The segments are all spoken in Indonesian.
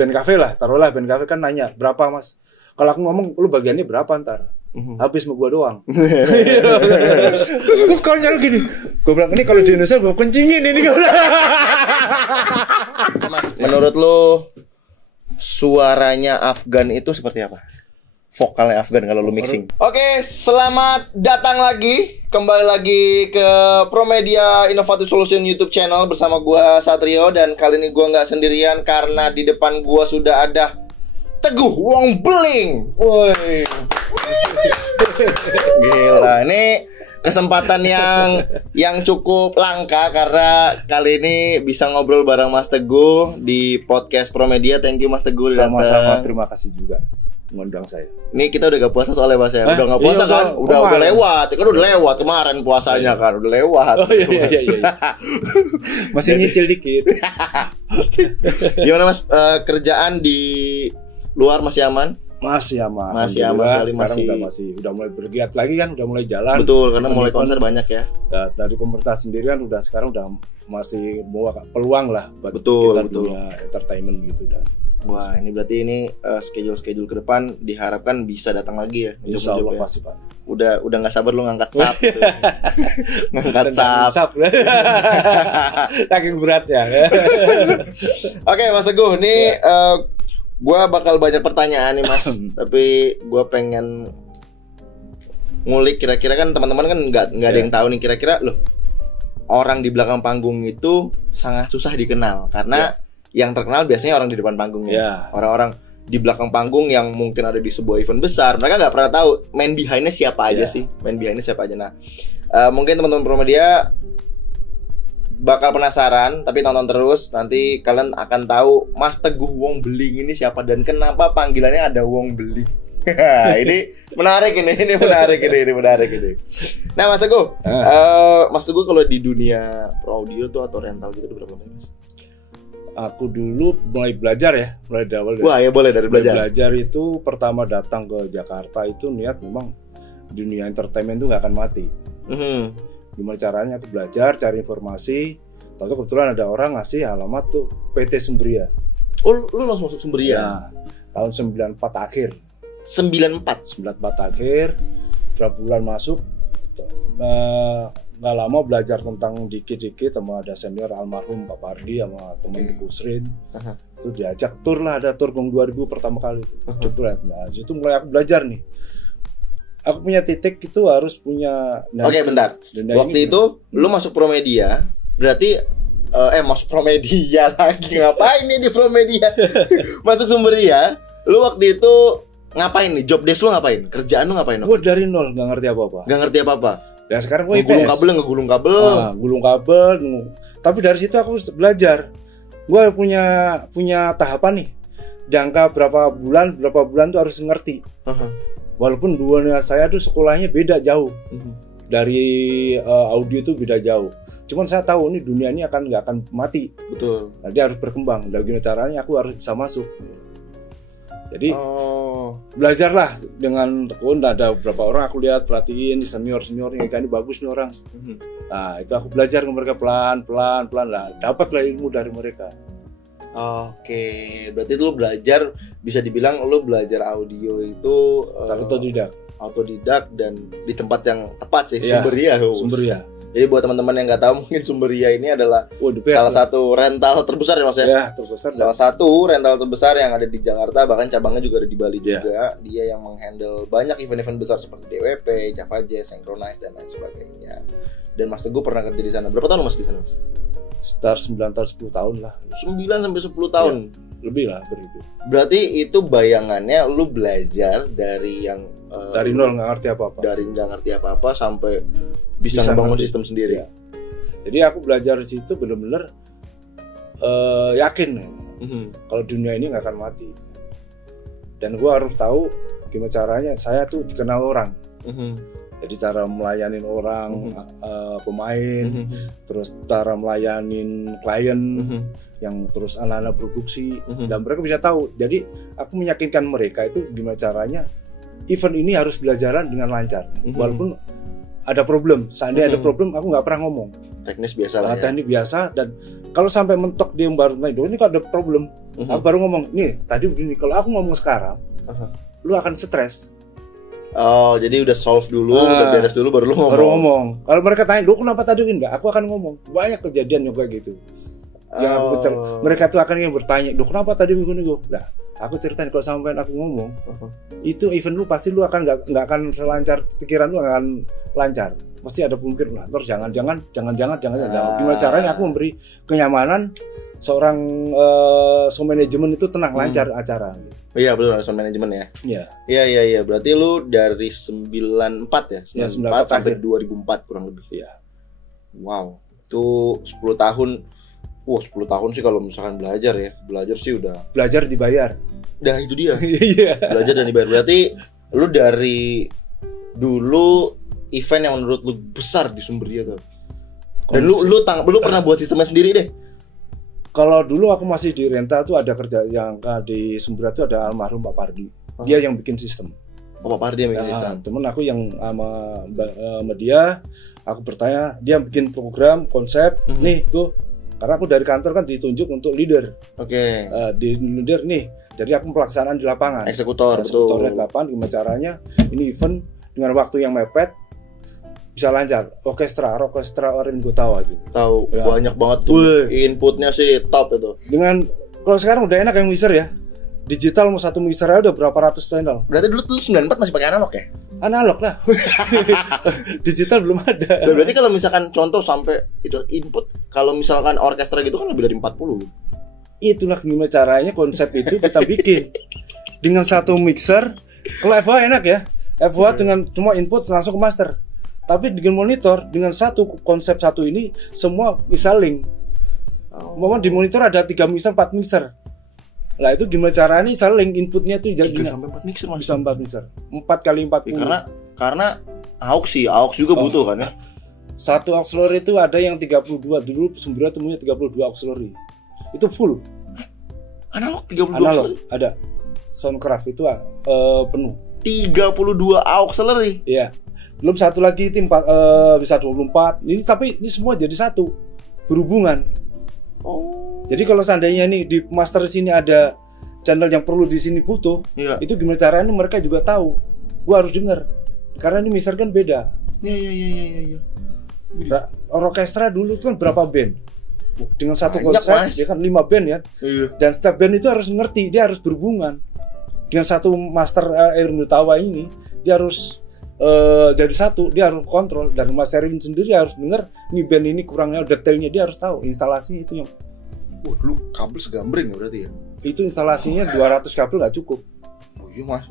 band cafe lah, taruhlah band cafe kan nanya berapa mas. Kalau aku ngomong lu bagiannya berapa ntar, habis sama gua doang. Gua konyol gini, gua bilang ini kalau di Indonesia gua kencingin ini. Mas, menurut lu suaranya Afgan itu seperti apa? Vokalnya Afgan kalau lu mixing. Oke, selamat datang lagi. Kembali lagi ke Promedia Innovative Solution YouTube channel bersama gua Satrio. Dan kali ini gua nggak sendirian karena di depan gua sudah ada Teguh Wong Beling. Woi. Gila, ini kesempatan yang cukup langka karena kali ini bisa ngobrol bareng Mas Teguh di podcast Promedia. Thank you Mas Teguh. Sama-sama, terima kasih juga ngundang saya. Ini kita udah gak puasa soalnya Mas ya. Udah gak puasa kan? Udah lewat. Kan udah lewat kemarin puasanya kan. Udah lewat. Oh iya. Masih nyicil dikit. Gimana Mas, kerjaan di luar masih aman? Masih aman. Masih aman sekali, udah mulai bergiat lagi kan, udah mulai jalan. Betul, karena mulai konser banyak ya. Dari pemerintah sendiri kan sekarang udah masih mau peluang lah buat kita dunia entertainment gitu dan. Wah, ini berarti schedule ke depan diharapkan bisa datang lagi ya. Insya Allah pasti Pak. Udah nggak sabar lu ngangkat sap. Gitu. Ngangkat sap. Saking berat ya. Oke, Mas Teguh, ini gua bakal banyak pertanyaan nih Mas. Tapi gua pengen ngulik kira-kira kan teman-teman kan nggak ada yang tahu nih kira-kira loh orang di belakang panggung itu sangat susah dikenal karena yang terkenal biasanya orang di depan panggung ya. Orang-orang di belakang panggung yang mungkin ada di sebuah event besar, mereka nggak pernah tahu main behind-nya siapa aja sih. Main behind-nya siapa aja. Nah, mungkin teman-teman Promedia bakal penasaran, tapi tonton terus. Nanti kalian akan tahu Mas Teguh Wong Beling ini siapa dan kenapa panggilannya ada Wong Beling. Ini menarik ini. Nah, Mas Teguh, Mas Teguh kalau di dunia pro audio tuh atau rental gitu berapa lama Mas? Aku dulu mulai belajar ya, mulai dari awal. Wah ya boleh dari belajar. Belajar itu pertama datang ke Jakarta itu niat memang dunia entertainment itu nggak akan mati. Gimana caranya aku belajar, cari informasi. Tahu kebetulan ada orang ngasih alamat tuh PT Sumberia. Oh lu langsung masuk Sumberia? Ya, tahun 94 akhir. 94 akhir, berapa bulan masuk. Nggak lama belajar tentang dikit-dikit sama ada senior almarhum Pak Pardi sama teman di Kusrin. Itu diajak tur lah, ada tur Gong 2000 pertama kali itu. Coba nah situ mulai aku belajar nih. Aku punya titik itu harus punya. Oke, bentar. Waktu itu lu masuk Promedia, berarti masuk Promedia lagi ngapain nih di Promedia? Masuk Sumberia, lu waktu itu ngapain nih? Job desk lu ngapain? Kerjaan lu ngapain? Gue dari nol, nggak ngerti apa-apa. Dan sekarang gue ngegulung kabel. Gulung kabel. Tapi dari situ aku belajar. Gue punya tahapan nih. Jangka berapa bulan tuh harus ngerti. Walaupun dunia saya tuh sekolahnya beda jauh. Dari audio tuh beda jauh. Cuman saya tahu nih dunia ini nggak akan mati. Betul. Nah, dia harus berkembang. Dan gimana caranya aku harus bisa masuk. Jadi belajarlah dengan tekun. Ada beberapa orang aku lihat perhatiin senior yang ini bagus nih orang. Nah itu aku belajar ke mereka pelan lah, dapatlah ilmu dari mereka. Oke, berarti lu belajar bisa dibilang lu belajar audio itu autodidak dan di tempat yang tepat sih. Sumberia. Jadi buat teman-teman yang nggak tahu mungkin Sumberia ini adalah salah satu rental terbesar ya Mas ya? Ya, terbesar. Salah satu rental terbesar yang ada di Jakarta, bahkan cabangnya juga ada di Bali juga. Dia yang menghandle banyak event-event besar seperti DWP, Java Jazz, Synchronize dan lain sebagainya. Dan Mas Teguh pernah kerja di sana. Berapa tahun Mas di sana Mas? Sekitar 9 tahun 10 tahun lah. 9 sampai 10 tahun. Ya, lebih lah, beribu. Berarti itu bayangannya lu belajar dari yang dari nol nggak ngerti apa-apa. Dari nggak ngerti apa-apa sampai bisa ngebangun sistem sendiri. Ya. Jadi aku belajar di situ benar-benar yakin kalau dunia ini nggak akan mati. Dan gue harus tahu gimana caranya saya tuh dikenal orang. Jadi cara melayanin orang, pemain, terus cara melayanin klien, yang terus anak-anak produksi, dan mereka bisa tahu. Jadi aku meyakinkan mereka itu gimana caranya event ini harus berjalan dengan lancar. Walaupun ada problem. Seandainya ada problem, aku nggak pernah ngomong. Teknis biasa lah ya. Teknik biasa, dan kalau sampai mentok dia yang baru naik, ini kalau ada problem, aku baru ngomong, nih tadi begini. Kalau aku ngomong sekarang, lu akan stres. Oh, jadi udah solve dulu, udah beres dulu baru lu ngomong. Baru ngomong. Kalau mereka tanya, lu kenapa tadi enggak? Aku akan ngomong. Banyak kejadian juga gitu. Yang aku mereka tuh akan bertanya, "Duh, kenapa tadi begini gue?" Nah, aku ceritain kalau sampai aku ngomong, itu event lu pasti lu akan nggak akan selancar, pikiran lu akan lancar. Pasti ada pemikiran, jangan. Gimana caranya aku memberi kenyamanan seorang show manajemen itu tenang, lancar acara. Iya betul, ada show manajemen ya. Iya. Berarti lu dari 94 ya? 94 sampai 2004 kurang lebih. Iya. Wow, itu 10 tahun. 10 tahun sih kalau misalkan belajar sih udah. Belajar dibayar. Dah itu dia. Belajar dan dibayar. Berarti lu dari dulu event yang menurut lu besar di Sumberia tuh. Dan lu pernah buat sistemnya sendiri deh. Kalau dulu aku masih di rental tuh ada kerja yang di Sumberia tuh ada almarhum Pak Pardi. Dia yang bikin sistem. Pak Pardi yang bikin sistem. Temen aku yang sama dia, aku bertanya, dia bikin program, konsep, nih tuh. Karena aku dari kantor kan ditunjuk untuk leader. Oke. Di leader nih. Jadi aku pelaksanaan di lapangan. Eksekutor di lapangan. Gimana caranya ini event dengan waktu yang mepet bisa lancar. Orkestra orang gue tahu itu. Tahu ya. Banyak banget tuh. Inputnya sih top itu. Dengan kalau sekarang udah enak yang mixer ya. Digital mau satu mixer aja udah berapa ratus channel. Berarti dulu tuh 94 masih pakai analog ya? Analog lah. Digital belum ada. Berarti kalau misalkan contoh sampai itu input, kalau misalkan orkestra gitu kan lebih dari 40 gitu. Itulah gimana caranya konsep itu kita bikin. Dengan satu mixer, kalau FH enak ya. FH dengan cuma input langsung ke master. Tapi dengan monitor, dengan satu konsep satu ini semua bisa link. Di monitor ada 3 mixer, 4 mixer. Lah itu gimana caranya saling inputnya tuh jadi 3 sampai 4 mixer bisa 4 mixer. 4 kali 40. Karena aux juga butuh kan ya. Satu auxiliary itu ada yang 32 dulu Sumberia temunya 32 auxiliary. Itu full. Analog 32 analog ada. Soundcraft itu penuh. 32 auxiliary. Iya. Belum satu lagi tim bisa 24. Ini tapi ini semua jadi satu. Berhubungan. Jadi kalau seandainya nih di master sini ada channel yang perlu di sini butuh, itu gimana caranya mereka juga tahu. Gua harus dengar. Karena ini mixer kan beda. Iya. Orkestra dulu itu kan berapa band? Dengan satu konsep dia kan 5 band ya. Dan setiap band itu harus ngerti, dia harus berhubungan. Dengan satu master Erwin Utawa ini, dia harus jadi satu, dia harus kontrol, dan Mas Erwin sendiri harus dengar nih band ini kurangnya detailnya, dia harus tahu instalasinya itu yang. Dulu kabel segambring ya berarti ya? Itu instalasinya 200 kabel nggak cukup. Iya mas.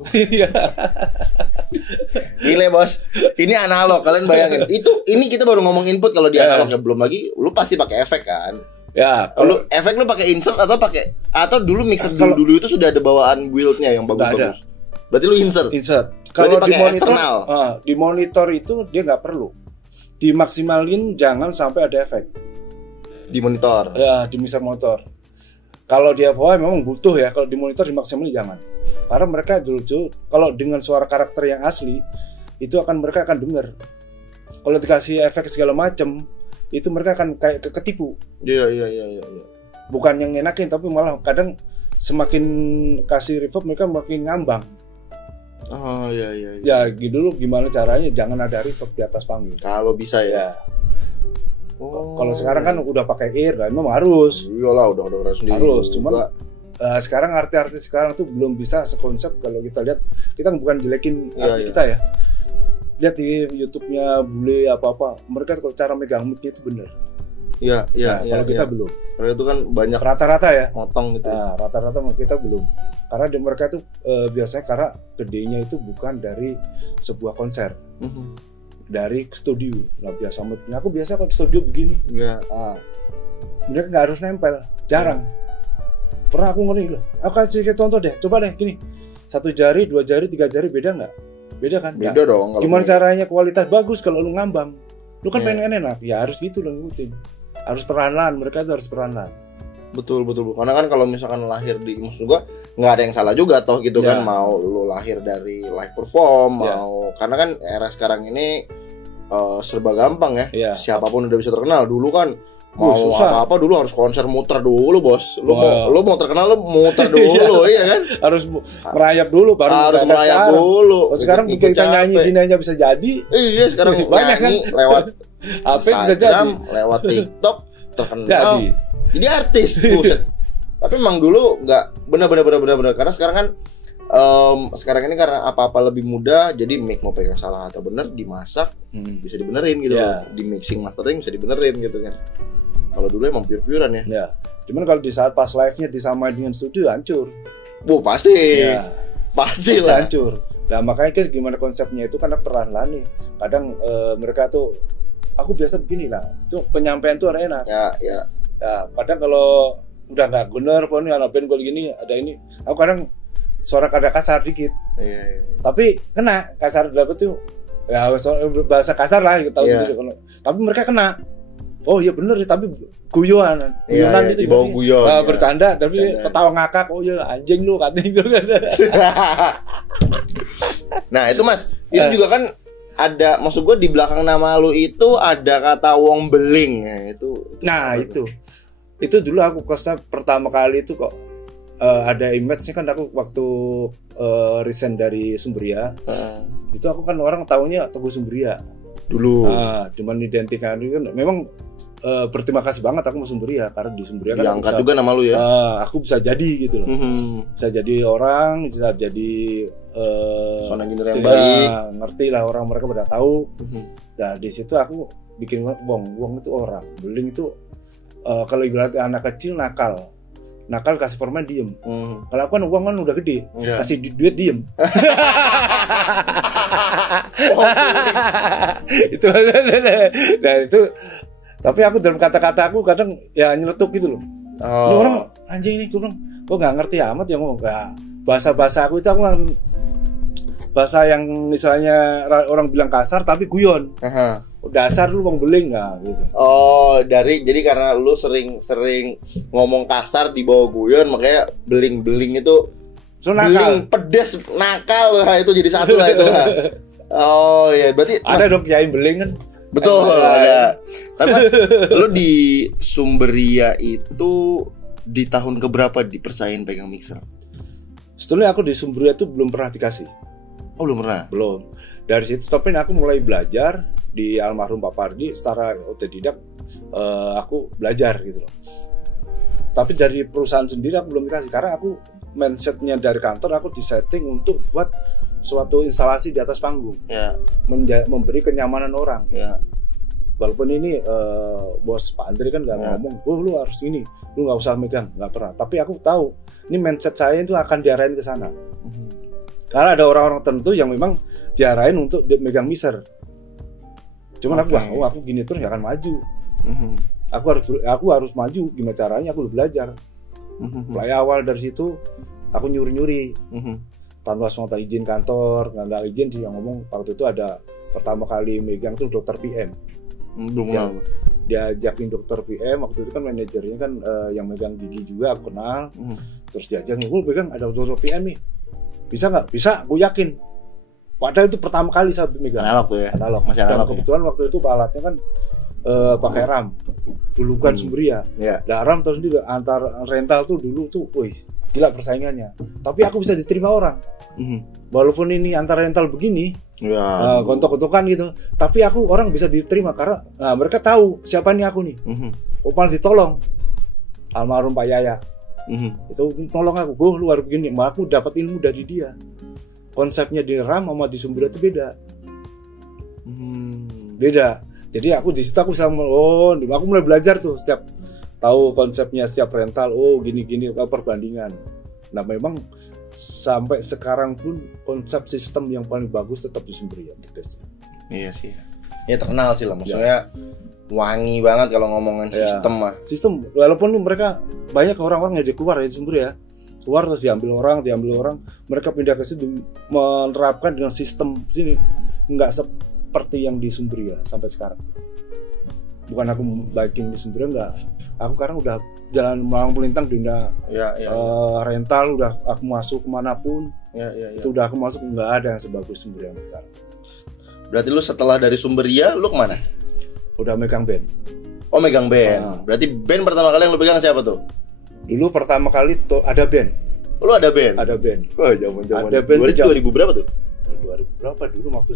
Gile bos. Ini analog, kalian bayangin. Ini kita baru ngomong input, kalau di analog ya belum lagi. Lu pasti pakai efek kan? Ya. Kalau efek lu pakai insert atau dulu mixer dulu itu sudah ada bawaan build-nya yang bagus-bagus. Berarti lu insert. Kalau di monitor itu dia nggak perlu. Dimaksimalin jangan sampai ada efek. Di monitor. Ya, di mixer motor. Kalau di FOA memang butuh ya, kalau di monitor dimaksimalin jangan. Karena mereka dulu kalau dengan suara karakter yang asli, itu mereka akan dengar. Kalau dikasih efek segala macam, itu mereka akan kayak ketipu. Iya. Bukan yang enakin, tapi malah kadang semakin kasih reverb mereka makin ngambang. Oh iya. Ya gitu dulu gimana caranya jangan ada reverb di atas panggung. Kalau bisa ya. Kalau sekarang kan udah pakai ear, memang harus. Iyalah, udah sendiri. Harus, cuman sekarang artis sekarang tuh belum bisa sekonsep. Kalau kita lihat, kita bukan jelekin artis kita ya. Lihat di YouTube-nya bule apa-apa, mereka kalau cara megang mic-nya itu bener. Iya. Kalau kita belum. Karena itu kan banyak rata-rata ya. Motong gitu. Nah, rata-rata kita belum. Karena di mereka itu biasanya karena gedenya itu bukan dari sebuah konser. Dari studio. Nah biasa aku biasa kalau di studio begini. Iya. Mereka nggak harus nempel, jarang. Pernah aku ngomong loh. Aku kasih contoh deh, coba deh gini. 1 jari, 2 jari, 3 jari beda nggak? Beda kan? Beda dong. Gimana caranya kualitas bagus kalau lu ngambang? Lu kan pengen enak, ya harus gitu lo ngikutin. Harus perlahan-lahan, mereka itu harus perlahan-lahan. Betul. Karena kan kalau misalkan lahir maksud gua nggak ada yang salah juga toh gitu kan, mau lu lahir dari live perform, mau karena kan era sekarang ini serba gampang ya. Iya. Siapapun udah bisa terkenal. Dulu kan mau susah. apa dulu harus konser muter dulu, Bos. Lu mau terkenal lu muter dulu, iya kan? Harus merayap dulu baru harus merayap dulu. Sekarang kita nyanyi bisa jadi. Iya, sekarang banyak nyanyi kan? lewat apa bisa jadi? Lewat TikTok terkenal. Jadi artis, buset. Tapi emang dulu nggak benar karena sekarang kan sekarang ini karena apa-apa lebih mudah, jadi mic mau pegang salah atau bener dimasak bisa dibenerin gitu loh. Di mixing mastering bisa dibenerin gitu kan. Kalau dulu emang pure-purean ya. Ya. Cuman kalau di saat pas live-nya disamain dengan studio hancur. Pasti. Ya. Pasti lah hancur. Nah, makanya kan gimana konsepnya itu karena perlahan-lahan nih. Kadang mereka tuh aku biasa begini lah. Itu penyampaian tuh enak. Ya. Ya, kadang kalau udah nggak bener pun ada band gue gini, ada ini. Aku kadang suara kada kasar dikit. Iya. Tapi kena kasar dapet tuh. Ya bahasa kasar lah tahu sendiri kalau. Tapi mereka kena. Oh iya bener ya, tapi guyonan gitu dibawa guyon. Bercanda tapi ketawa ngakak. Oh iya anjing lu katanya gitu. Nah, itu Mas, itu juga kan ada, maksud gue di belakang nama lu itu ada kata wong beling ya, itu. Nah, itu dulu aku kesana pertama kali itu kok ada image-nya kan aku waktu resign dari Sumberia. Itu aku kan orang taunya Teguh Sumberia dulu. Cuman identikan kan memang berterima kasih banget aku sama Sumberia karena di Sumberia kan diangkat juga nama lu ya. Aku bisa jadi gitu loh. Bisa jadi orang, bisa jadi sound engineer yang baik. Ngerti lah orang, mereka pada tahu. Nah, di situ aku bikin wong itu orang. Beling itu kalau ibaratnya anak kecil nakal kasih permen diem. Kalau aku kan uang kan udah gede, kasih duit diem. Itu nah itu. Tapi aku dalam kata-kata aku kadang ya nyeletuk gitu loh. Ini orang anjing nih, gue bilang, gue nggak ngerti amat ya ngomong. Bahasa aku itu aku kan bahasa yang misalnya orang bilang kasar tapi guyon. Dasar lu bang beling nggak gitu. Jadi karena lu sering ngomong kasar di bawah guyon, makanya beling itu beling pedes nakal lah, itu jadi satu lah itu lah. Oh ya, berarti ada dong kiai beling kan. Betul ada. Tapi Mas, lu di Sumberia itu di tahun keberapa dipercayain pegang mixer? Sebetulnya aku di Sumberia itu belum pernah dikasih. Oh belum pernah? Belum. Dari situ tapi aku mulai belajar di almarhum Pak Pardi secara otodidak. Aku belajar gitu loh. Tapi dari perusahaan sendiri aku belum dikasih karena aku mindsetnya dari kantor aku disetting untuk buat suatu instalasi di atas panggung, memberi kenyamanan orang. Walaupun ini bos Pak Andri kan nggak ngomong, lu harus ini, lu nggak usah megang, nggak pernah. Tapi aku tahu ini mindset saya itu akan diarahin ke sana. Karena ada orang-orang tertentu yang memang diarahin untuk megang mixer. Cuman aku gini terus nggak akan maju. Aku harus maju. Gimana caranya? Aku udah belajar. Mulai awal dari situ aku nyuri tanpa semata izin kantor, nggak izin sih yang ngomong. Waktu itu ada pertama kali megang tuh dokter PM. Diajakin dokter PM waktu itu kan manajernya kan yang megang gigi juga aku kenal. Terus diajakin, gue pegang ada dokter PM nih, bisa nggak? Bisa, gue yakin. Padahal itu pertama kali saya megang. Analog tuh ya. Masih analog. Dan kebetulan waktu itu alatnya kan pakai RAM. Dulu kan Sumberia. Nah, RAM tahu sendiri antar rental tuh dulu tuh, gila persaingannya. Tapi aku bisa diterima orang. Walaupun ini antar rental begini, gontok-gontokan gitu. Tapi aku orang bisa diterima karena mereka tahu siapa nih aku nih. Malah ditolong. Almarhum Pak Yaya. Itu nolong aku. Lu harus begini. Aku dapat ilmu dari dia. Konsepnya di RAM sama di Sumberia itu beda. Beda. Jadi aku di situ aku aku mulai belajar tuh setiap tahu konsepnya setiap rental. Gini-gini perbandingan. Nah memang sampai sekarang pun konsep sistem yang paling bagus tetap di Sumberia. Iya sih. Ya terkenal sih lah. Maksudnya wangi banget kalau ngomongin sistem mah. Sistem walaupun mereka banyak orang-orang ngajak keluar dari Sumberia. Keluar terus diambil orang, mereka pindah ke situ menerapkan dengan sistem sini nggak seperti yang di Sumberia sampai sekarang. Bukan aku bikin di Sumberia, enggak. Aku sekarang udah jalan melintang di dunia rental, udah aku masuk kemanapun. Itu udah aku masuk, nggak ada yang sebagus Sumberia sekarang. Berarti lu setelah dari Sumberia lu kemana? Udah megang band. Oh, megang band. Berarti band pertama kali yang lu pegang siapa tuh? Dulu pertama kali tuh ada band. Lu ada band? Ada band. Oh, zaman-zaman. Ada band 2000 berapa tuh? 2000 berapa dulu waktu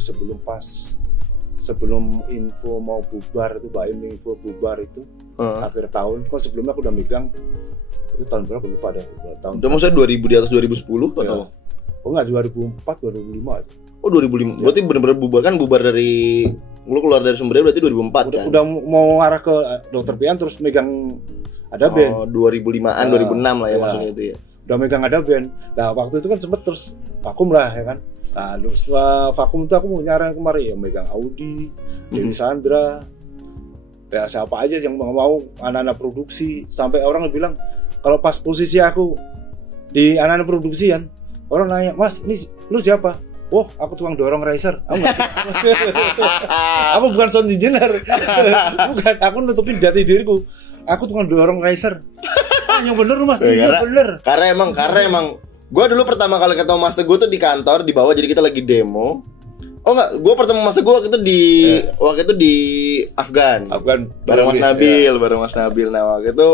sebelum info mau bubar itu, Baim info bubar itu akhir tahun. Kok sebelumnya aku udah megang itu tahun berapa lupa deh, tahun. Udah maksudnya 2000 di atas 2010 atau? Oh enggak, 2004 2005. Oh 2005. Berarti benar-benar bubar dari lu keluar dari Sumberia berarti 2004 kan? Udah mau arah ke Dokter Pian terus megang ada band. Oh 2005-an 2006 lah ya maksudnya itu ya. Udah megang ada band. Nah waktu itu kan sempet terus vakum lah ya kan. Nah setelah vakum itu aku mau nyari kemarin ya megang Audi, Dewi Sandra, ya siapa aja yang mau anak-anak produksi. Sampai orang bilang kalau pas posisi aku di anak-anak produksi kan, orang nanya, "Mas, ini lu siapa?" "Wah, aku tukang dorong racer." Aku bukan sound engineer. Bukan, aku nutupin jati diriku. Aku tukang dorong racer. Yang bener Mas, iya bener. Karena emang gue dulu pertama kali ketemu Mas Teguh tuh di kantor di bawah, jadi kita lagi demo. Oh enggak, gue pertemu Mas Teguh waktu itu di Afgan bareng Mas Nabil, bareng Mas Nabil. Nah waktu itu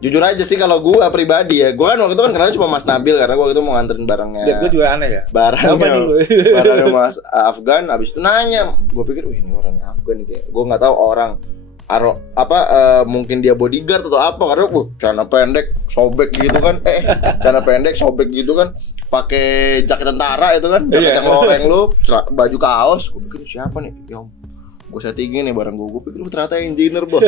jujur aja sih kalau gue pribadi ya, gue kan waktu itu kan kenalnya cuma Mas Nabil karena gue waktu itu mau nganterin barangnya. Ya, gue juga aneh ya. Barangnya Mas Afgan, abis itu nanya, gue pikir, wih ini orangnya Afgan nih kayak, gue nggak tahu orang mungkin dia bodyguard atau apa karena celana pendek sobek gitu kan, celana pendek sobek gitu kan, pakai jaket tentara itu kan, jaket yang loreng lu, baju kaos, gue pikir siapa nih, ya gue settingin nih barang gue pikir ternyata engineer bos.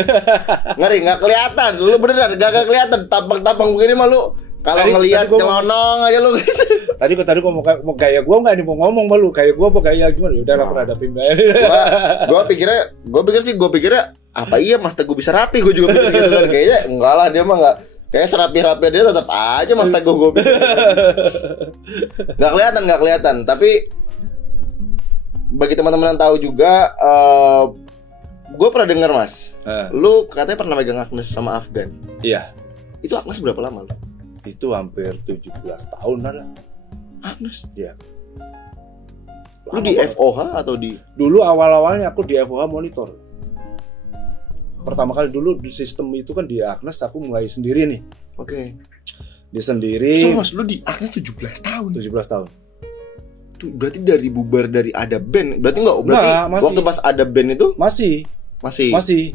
Ngeri, nggak kelihatan, lu beneran gak kelihatan, tampang begini mah lu kalau ngelihat celonong aja lu. Tadi gue mau gaya gue nggak nih mau ngomong malu kayak gue apa gaya gimana? Udah lah pernah ada film. Gue pikirnya apa iya Mas Teguh bisa rapi, gue juga pikir gitu kan, kayaknya enggak lah dia mah nggak, kayak serapi-rapi dia tetap aja Mas Teguh, gue pikir. Nggak kelihatan, tapi bagi teman-teman yang tahu juga, gue pernah dengar Mas, lu katanya pernah megang Agnes sama Afgan. Iya. Itu Agnes berapa lama lu? Itu hampir 17 tahun lah. Agnes? Iya. Lu di FOH atau di? Dulu awal-awalnya aku di FOH monitor. Pertama kali dulu di sistem itu kan di Agnes aku mulai sendiri nih. Oke. Dia sendiri. So Mas, lu di Agnes 17 tahun. 17 tahun. Tuh berarti dari bubar dari ada band. Berarti waktu pas ada band itu masih.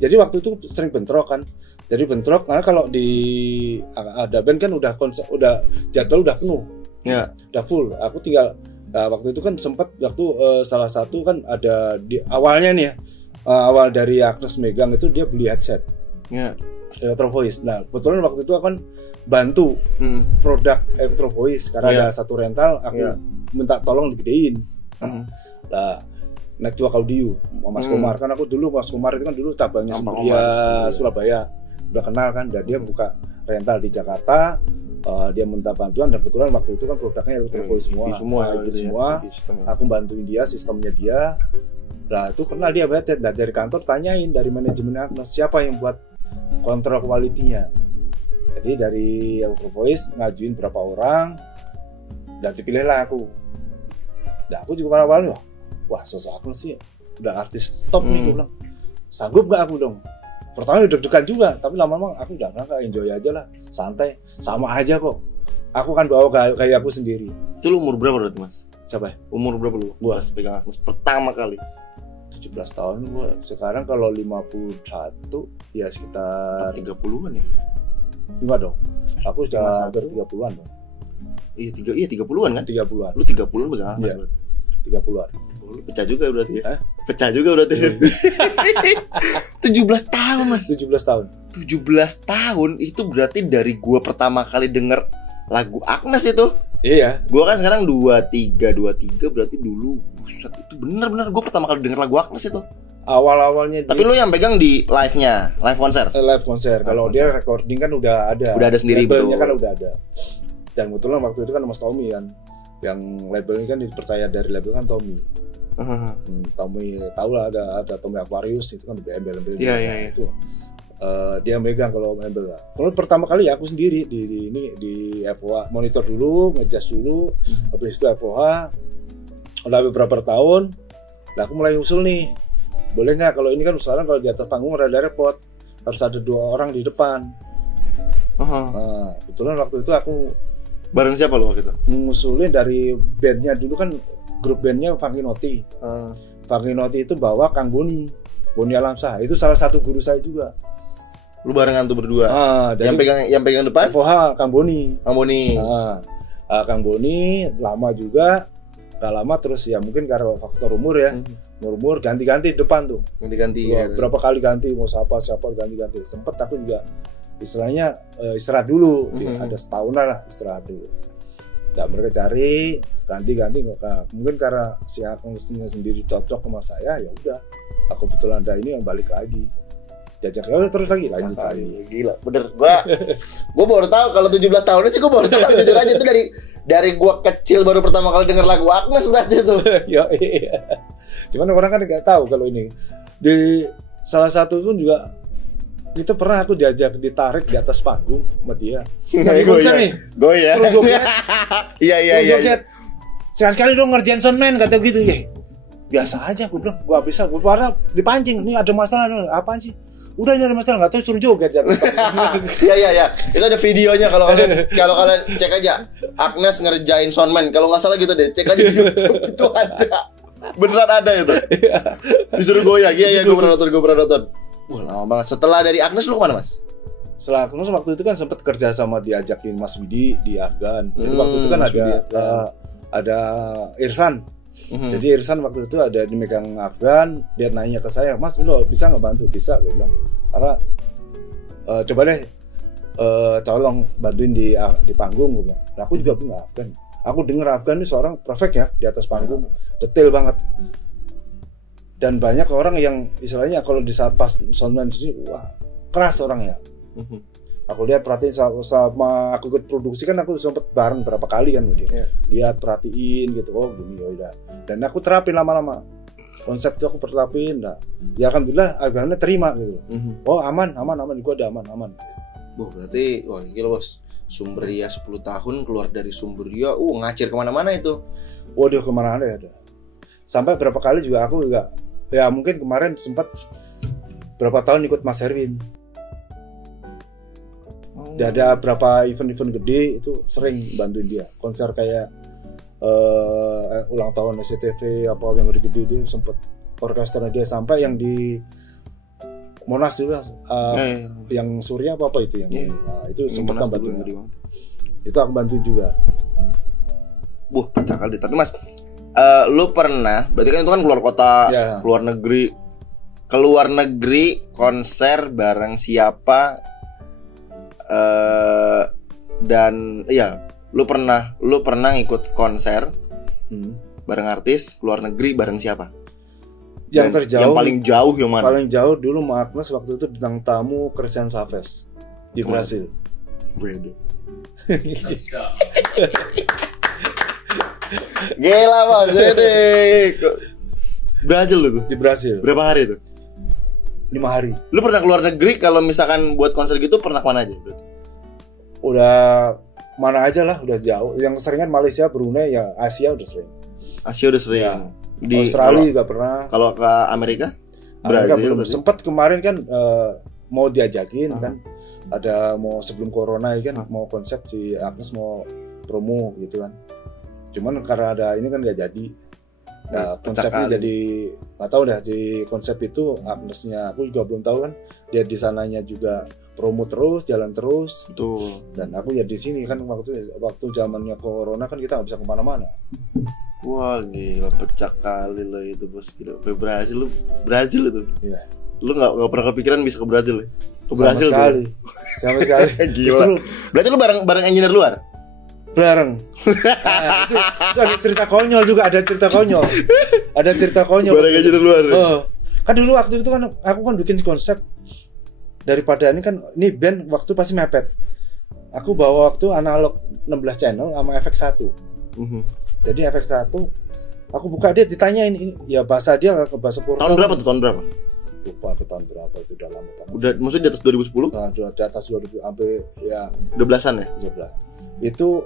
Jadi waktu itu sering bentrok kan. Jadi bentrok karena kalau di ada band kan udah jadwal udah penuh. Ya, udah full. Aku tinggal waktu itu kan sempat waktu salah satu kan ada di awalnya nih ya. Awal dari Agnes megang itu dia beli headset. Ya. Electro Voice. Nah, kebetulan waktu itu aku kan bantu produk Electro Voice karena ada satu rental, aku minta tolong digedein. Nah, Network Audio Mas Komar, kan aku dulu Mas Komar itu kan dulu cabangnya Surabaya. Udah kenal kan, dan dia buka rental di Jakarta. Dia minta bantuan dan kebetulan waktu itu kan produknya Electro Voice semua. Aku bantuin dia, sistemnya dia. Nah itu kenal dia banget. Nah dari kantor tanyain dari manajemen Agnes siapa yang buat kontrol kualitinya. Jadi dari Electro Voice ngajuin berapa orang dan dipilihlah aku. Nah aku juga awalnya wah sosok Agnes sih udah artis top nih, gue bilang sanggup gak aku dong. Pertama deg-degan juga, tapi lama-lama aku udah nggak, enjoy aja lah, santai, sama aja kok. Aku kan bawa kayak aku sendiri. Itu lu umur berapa berarti Mas? Siapa? Umur berapa lu? Gua pegang Agnes pertama kali. 17 tahun gua. Sekarang kalau 51 ya sekitar 30-an ya? Enggak dong. Aku sudah hampir 30-an dong. Iya 30-an kan? 30-an. Lu 30-an pegang Agnes berarti. 30-an. Lu pecah juga berarti ya? Pecah juga berarti. 17 tahun Mas. 17 tahun. 17 tahun itu berarti dari gua pertama kali denger lagu Agnes itu. Iya. Gua kan sekarang 23 berarti dulu buset itu bener-bener gua pertama kali denger lagu Agnes itu. Awal-awalnya tapi lu yang pegang di live konser. Live konser. Kalau dia recording kan udah ada. Udah ada sendiri betul. Labelnya kan udah ada. Dan kebetulan waktu itu kan Mas Tommy kan yang labelnya kan dipercaya dari label kan Tommy. Tommy tahu lah ada Tommy Aquarius itu kan embel-embel itu. Dia megang kalau embel lah. Kalau pertama kali ya aku sendiri di FOH monitor dulu, ngejas dulu, habis itu FOH udah beberapa tahun Lah aku mulai usul nih, boleh nggak kalau ini kan sekarang kalau di atas panggung rada repot, harus ada 2 orang di depan. Nah, kebetulan waktu itu aku bareng siapa lo waktu itu? Ngusulin dari bandnya dulu kan, grup bandnya Funky Noti. Funky Noti itu bawa Kang Boni Alamsah, itu salah satu guru saya juga. Lu barengan tuh berdua. Yang pegang depan? FOH Kang Boni. Kang Boni lama juga, gak lama terus ya mungkin karena faktor umur ya. Umur ganti-ganti depan tuh. Ganti-ganti ya. Berapa kali ganti, mau siapa ganti-ganti. Sempet aku juga istilahnya istirahat dulu. Ada setahun lah istirahat dulu. Nah, mereka cari ganti-ganti, mungkin karena si akunnya sendiri cocok sama saya, ya udah. Aku betulan ada ini yang balik lagi. Jajak terus lagi lanjut lagi. Gila, bener. Gua baru tahu kalau 17 tahun sih, gua baru tahu jujur aja itu dari gua kecil baru pertama kali denger lagu Agnes berarti itu. Ya iya. Cuman orang kan nggak tahu kalau ini. Di salah satu pun juga itu pernah aku diajak ditarik di atas panggung sama dia. Lagi konser nih. Goyah. Iya. Sekali-sekali dong ngerjain soundman kata gitu ya. Biasa aja aku bilang, gua bisa, gua parah dipancing. Nih ada masalah, apaan sih? Udah ini ada masalah, nggak tahu suruh joget ya. Iya. Itu ada videonya kalau kalian cek aja. Agnes ngerjain soundman. Kalau nggak salah gitu deh, cek aja di YouTube itu ada. Beneran ada itu. Disuruh goyang. Iya, gue pernah nonton. Wah, lama banget. Setelah dari Agnes lu kemana, Mas? Setelah Agnes waktu itu kan sempat kerja sama diajakin Mas Widi di Afgan. Jadi waktu itu kan ada Irfan. Jadi Irfan waktu itu ada dimegang Afgan, dia nanya ke saya, Mas lo bisa nggak bantu? Bisa, gue bilang. Karena coba deh tolong bantuin di panggung, gue bilang. Nah, aku juga punya Afgan. Aku denger Afgan ini seorang perfect ya di atas panggung, detail banget. Dan banyak orang yang istilahnya kalau di saat pas soundman sini, wah keras orangnya. Aku lihat perhatiin sama aku ikut produksi kan, aku sempet bareng berapa kali kan lihat perhatiin gitu, oh gini ya udah, dan aku terapin lama-lama konsep itu, aku terapin. Nah ya alhamdulillah akhirnya terima gitu. Oh aman gua ada aman. Berarti wah gila bos, Sumberia 10 tahun keluar dari Sumberia ngacir kemana-mana itu. Waduh, kemana ada sampai berapa kali juga aku juga ya, mungkin kemarin sempat berapa tahun ikut Mas Erwin. Ada berapa event-event gede itu sering bantuin dia. Konser kayak ulang tahun SCTV apa yang gede-gede, dia sempet orkesternya dia, sampai yang di Monas juga yang Surya apa itu yang itu sempet bantuin. Itu aku bantuin juga. Pecah kali. Tapi Mas, lu pernah, berarti kan itu kan keluar kota, keluar negeri konser bareng siapa? Dan ya lu pernah ikut konser bareng artis luar negeri bareng siapa? Yang terjauh, yang paling jauh yang mana? Paling jauh dulu Agnes waktu itu bintang tamu Christian Saves di Brasil. Gila Mas, Brasil lu tuh? Di Brasil. Berapa hari tuh? 5 hari. Lu pernah keluar negeri kalau misalkan buat konser gitu pernah kemana aja berarti? Udah mana aja lah, udah jauh. Yang seringan Malaysia, Brunei, ya Asia udah sering. Ya. Di Australia juga pernah. Kalau ke Amerika belum. Sempat kemarin kan mau diajakin kan. Ada mau sebelum corona kan mau konsep si Agnes mau promo gitu kan. Cuman karena ada ini kan nggak jadi. Nah, konsepnya jadi nggak tahu dah, di konsep itu Agnesnya aku juga belum tahu kan, dia di sananya juga promo terus, jalan terus. Betul. Dan aku ya di sini kan waktu zamannya corona kan kita nggak bisa kemana-mana. Wah gila, pecah kali lo itu bos, gila. Brazil itu. Iya. Lu nggak pernah kepikiran bisa ke Brazil ya? Ke Brazil sama sekali. Gila. Berarti lu bareng engineer luar? Bareng. Nah, itu ada cerita konyol juga, ada cerita konyol. Bareng aja di luar. Kan dulu waktu itu kan aku kan bikin konsep, daripada ini kan ini band waktu pasti mepet. Aku bawa waktu analog 16 channel sama efek 1. Jadi efek 1 aku buka, dia ditanyain ini ya bahasa dia ke bahasa Korea. Tahun berapa? Lupa ke tahun berapa, itu udah lama banget. Udah maksudnya di atas 2010? Nah, di atas 2000 sampai ya 12-an ya? 12. Itu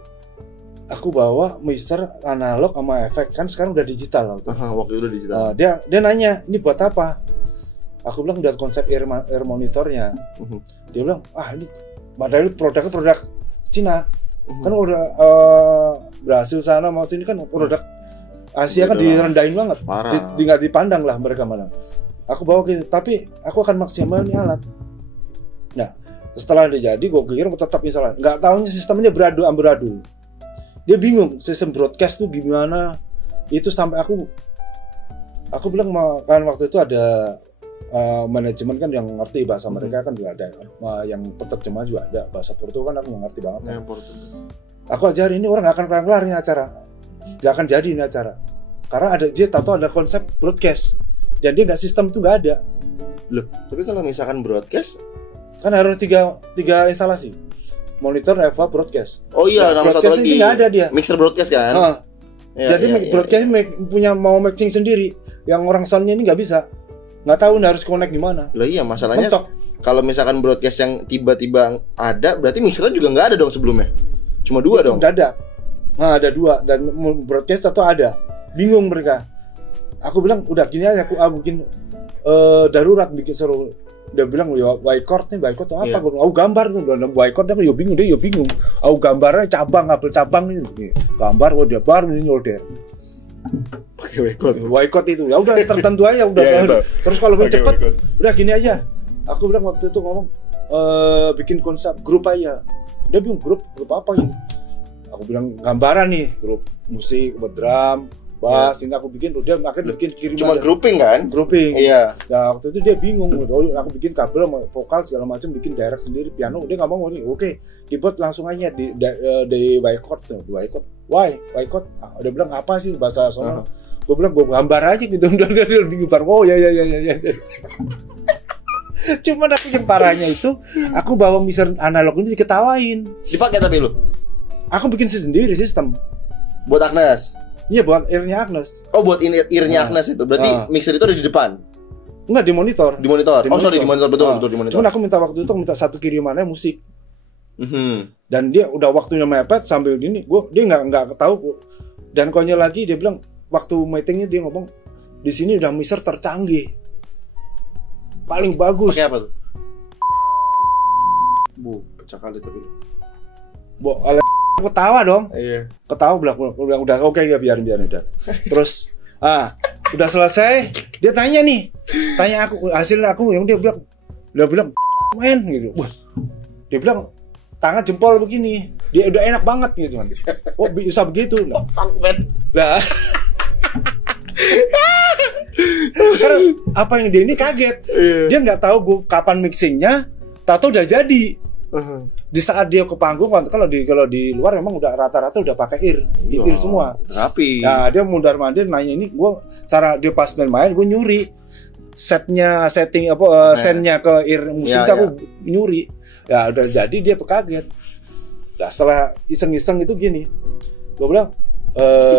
aku bawa mixer analog sama efek, kan sekarang udah digital waktu. Waktu itu udah digital. Dia nanya, ini buat apa? Aku bilang udah konsep air monitornya. Dia bilang, ini padahal produk Cina. Kan udah Brasil sana mau sini kan produk Asia kan direndahin banget. Nggak dipandang lah mereka mana. Aku bawa gitu, tapi aku akan maksimalin alat. Nah, setelah dia jadi, gue kira tetap instalan. Nggak tahunya sistemnya amburadul. Dia bingung sistem broadcast tuh gimana. Itu sampai aku bilang, kan waktu itu ada manajemen kan yang ngerti bahasa mereka kan juga ada, yang penerjemah juga ada bahasa Porto kan aku nggak ngerti banget kan. Aku ajarin, ini orang nggak akan kelar ini acara, nggak akan jadi ini acara karena dia tahu ada konsep broadcast dan dia nggak, sistem itu nggak ada loh. Tapi kalau misalkan broadcast kan harus tiga instalasi, monitor, Eva, broadcast. Oh iya, nama satu lagi nggak ada dia, mixer broadcast kan. Jadi broadcast punya mau mixing sendiri, yang orang soundnya ini nggak bisa. Nggak tahu harus connect gimana. Loh iya, masalahnya kalau misalkan broadcast yang tiba-tiba ada, berarti mixernya juga nggak ada dong sebelumnya. Cuma 2 dong. Ada. Nah, ada 2 dan broadcast atau ada. Bingung mereka. Aku bilang udah gini aja, aku bikin darurat, bikin seru. Dia bilang whiteboard nih, whiteboard tuh apa? Aku gambar tuh, whiteboard aku bingung, dia bingung. Aku gambarnya cabang nih. Gambar dia baru ini nyolder. Pakai whiteboard itu ya udah tertentu aja udah. Terus kalau mau cepet udah gini aja. Aku bilang waktu itu ngomong bikin konsep grup aja. Dia bingung, grup apa ini? Aku bilang gambaran nih, grup musik, buat drum, bass. Ini aku bikin, dia akhirnya bikin kirim. Cuma grouping kan? Grouping. Iya. Nah waktu itu dia bingung. Aku bikin kabel, vokal segala macam, bikin direct sendiri, piano. Dia nggak mau nih. Oke, dibuat langsung aja di whiteboard tuh. Whiteboard. Dia bilang apa sih bahasa sono? Gue bilang gue gambar aja gitu. Dia bingung. Oh ya. Cuma aku yang parahnya itu, aku bawa mixer analog ini diketawain. Dipakai tapi lu? Aku bikin sendiri sistem. Buat Agnes? Iya, buat earnya Agnes. Oh, buat earnya Agnes itu. Berarti mixer itu ada di depan? Enggak, di monitor. Di monitor. Sorry, di monitor, betul di monitor. Cuman aku minta waktu itu satu kirimannya musik. Dan dia udah waktunya mepet sambil gini, dia nggak tahu. Dan konyol lagi dia bilang waktu meetingnya dia ngomong, di sini udah mixer tercanggih. Paling bagus. Pakai apa tuh? Pecah kali tapi. Ketawa dong. Iya. Ketawa bilang udah oke ya biarin udah. Terus udah selesai, dia tanya aku hasilnya aku yang dia bilang men gitu. Wah. Dia bilang tangan jempol begini. Dia udah enak banget gitu kan. Oh, bisa begitu. Lah. Karena apa yang dia ini kaget, dia nggak tahu gue kapan mixingnya, tahu udah jadi. Di saat dia ke panggung, kalau di luar memang udah rata-rata udah pakai ear semua. Rapi. Nah dia mundar-mandir nanya ini, gue cara dia pas main gue nyuri setting sennya ke ear musik, aku nyuri. Ya udah jadi dia kaget. Nah setelah iseng-iseng itu gini, gue bilang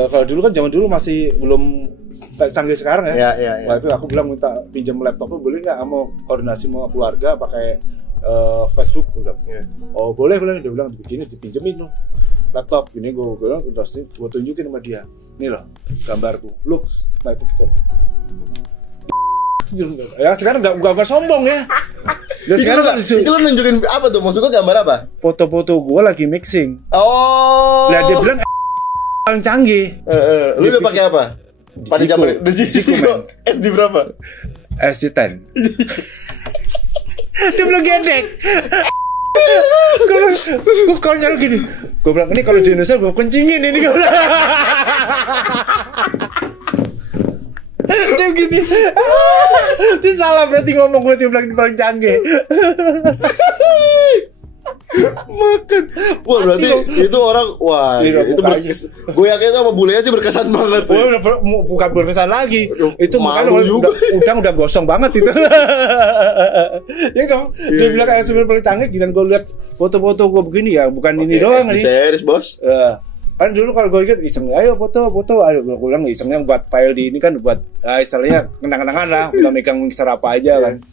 kalau dulu kan zaman dulu masih belum canggih sekarang ya. Waktu itu aku bilang minta pinjam laptopnya, boleh nggak? Mau koordinasi mau keluarga pakai Facebook. Udah. Oh boleh. Dia bilang begini dipinjemin loh laptop. Ini gue bilang gue tunjukin sama dia. Nih loh gambarku, looks my picture. Ya sekarang nggak sombong ya. Dan sekarang itu lo nunjukin apa tuh? Maksud gue gambar apa? Foto-foto gue lagi mixing. Oh. Lah dia bilang paling canggih. Lu udah pakai apa? Pada zaman Jiko. SD berapa? SD 10. Dia belum gedek. Gue konyol gini. Gue bilang ini kalau di Indonesia gue kencingin ini. Dia gini. Dia salah berarti ngomong gue bilang paling canggih. Makan. Wah berarti itu orang itu gue yakin itu sama bulenya sih berkesan banget. Bukan berkesan lagi. Itu makanya udah gosong banget itu. Ya dong. Dia bilang kayak sebenarnya paling canggih. Dan gue lihat foto-foto gue begini ya, bukan ini doang nih. Serius bos. Kan dulu kalau gue lihat iseng, ayo foto. Ayo gue bilang isengnya buat file di ini kan buat istilahnya kenang-kenangan lah. Kita megang mixer apa aja kan.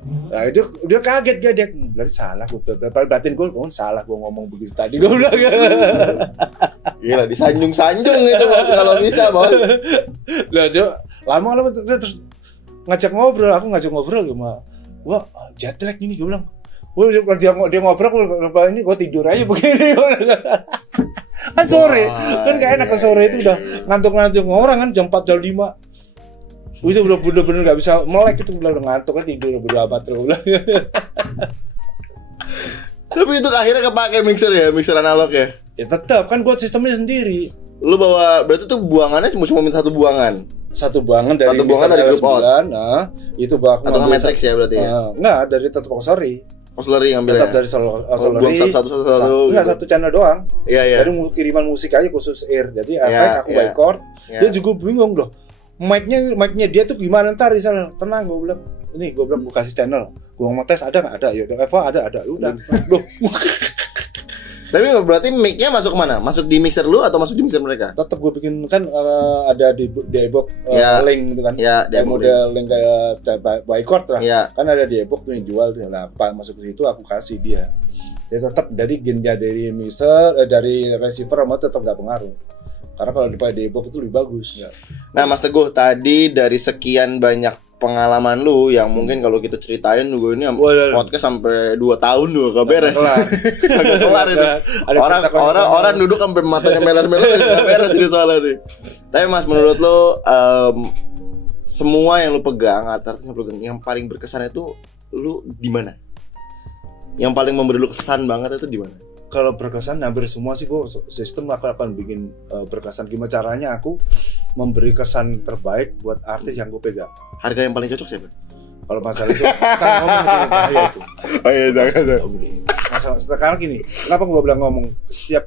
Nah itu dia kaget dia berarti salah gue, batin gue salah gue ngomong begitu tadi gue bilang. Gila disanjung-sanjung itu bos kalau bisa bos. Lah dia lama dia terus ngajak ngobrol, aku ngajak ngobrol sama gua jet lag ini gue bilang. Dia ngobrol ini gue tidur aja begini. Kan sore, kan gak enak ke sore itu udah ngantuk-ngantuk orang kan jam 4 jam 5. Itu udah bener-bener gak bisa melek itu udah ngantuk kan tidur udah amat terus. Tapi itu akhirnya kepake mixer analog ya? Ya tetap kan gue sistemnya sendiri. Lu bawa berarti tuh buangannya cuma minta satu buangan dari grup out. Nah, itu baku atau Matrix ya berarti ya? Enggak, dari tetap Auxiliary ngambil tetap ya? Dari Auxiliary. Enggak satu channel doang. Iya. Dari kiriman musik aja khusus Air. Jadi efek aku by chord. Dia juga bingung loh. Mic-nya dia tuh gimana ntar di sana. Tenang gue bilang. Ini gue bilang gue kasih channel. Gue mau tes ada enggak? Ada. Ya Eva ada. Udah. Loh. Tapi berarti mic-nya masuk mana? Masuk di mixer lu atau masuk di mixer mereka? Tetap gue bikin kan ada di iBox link gitu kan. Ya, kayak model link kayak by chord lah. Ya. Kan ada di iBox tuh yang jual tuh. Nah, aku masuk ke situ aku kasih dia. Dia tetap dari gennya dari mixer dari receiver sama tetap enggak pengaruh. Karena kalau di iBox itu lebih bagus. Ya. Nah, Mas Teguh, tadi dari sekian banyak pengalaman lu yang mungkin kalau kita ceritain gue ini podcast sampai 2 tahun gak beres. Agak kelar ini. Orang duduk sampai matanya meler-meler gak beres ini soalnya nih. Tapi Mas, menurut lu semua yang lu pegang, artis yang paling berkesan itu lu di mana? Yang paling memberi lu kesan banget itu di mana? Kalau berkesan hampir semua sih gue sistem akan bikin berkesan. Gimana caranya aku memberi kesan terbaik buat artis yang gue pegang. Harga yang paling cocok siapa? Kalau masalah itu kita ngomong itu bahaya itu. Oh iya jangan. Masalah sekarang gini, kenapa gue bilang ngomong setiap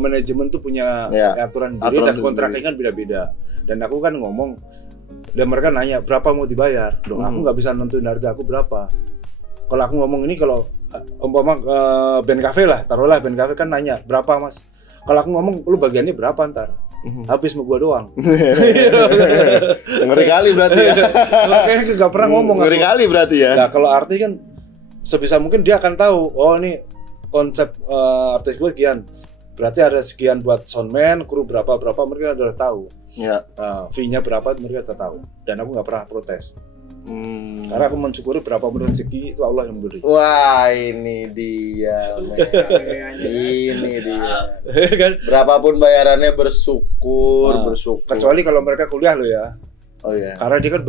manajemen tuh punya aturan sendiri dan kontraknya kan beda-beda. Dan aku kan ngomong dan mereka nanya berapa mau dibayar. Dong aku nggak bisa nentuin harga aku berapa. Kalau aku ngomong ini kalau umpama band cafe lah, taruhlah band cafe kan nanya berapa mas. Kalau aku ngomong lu bagiannya berapa ntar? Habis sama gua doang. Ngeri kali berarti ya. Kayaknya gak pernah ngomong. Ngeri kali berarti ya. Nah kalau artis kan sebisa mungkin dia akan tahu. Oh ini konsep artis gue sekian. Berarti ada sekian buat soundman, kru berapa mereka udah tahu. Ya. Fee-nya berapa mereka udah tahu. Dan aku nggak pernah protes. Karena aku mensyukuri berapa rezeki itu Allah yang beri. Wah ini dia. Ini dia. Kan? Berapapun bayarannya bersyukur. Kecuali kalau mereka kuliah lo ya. Oh iya. Karena dia kan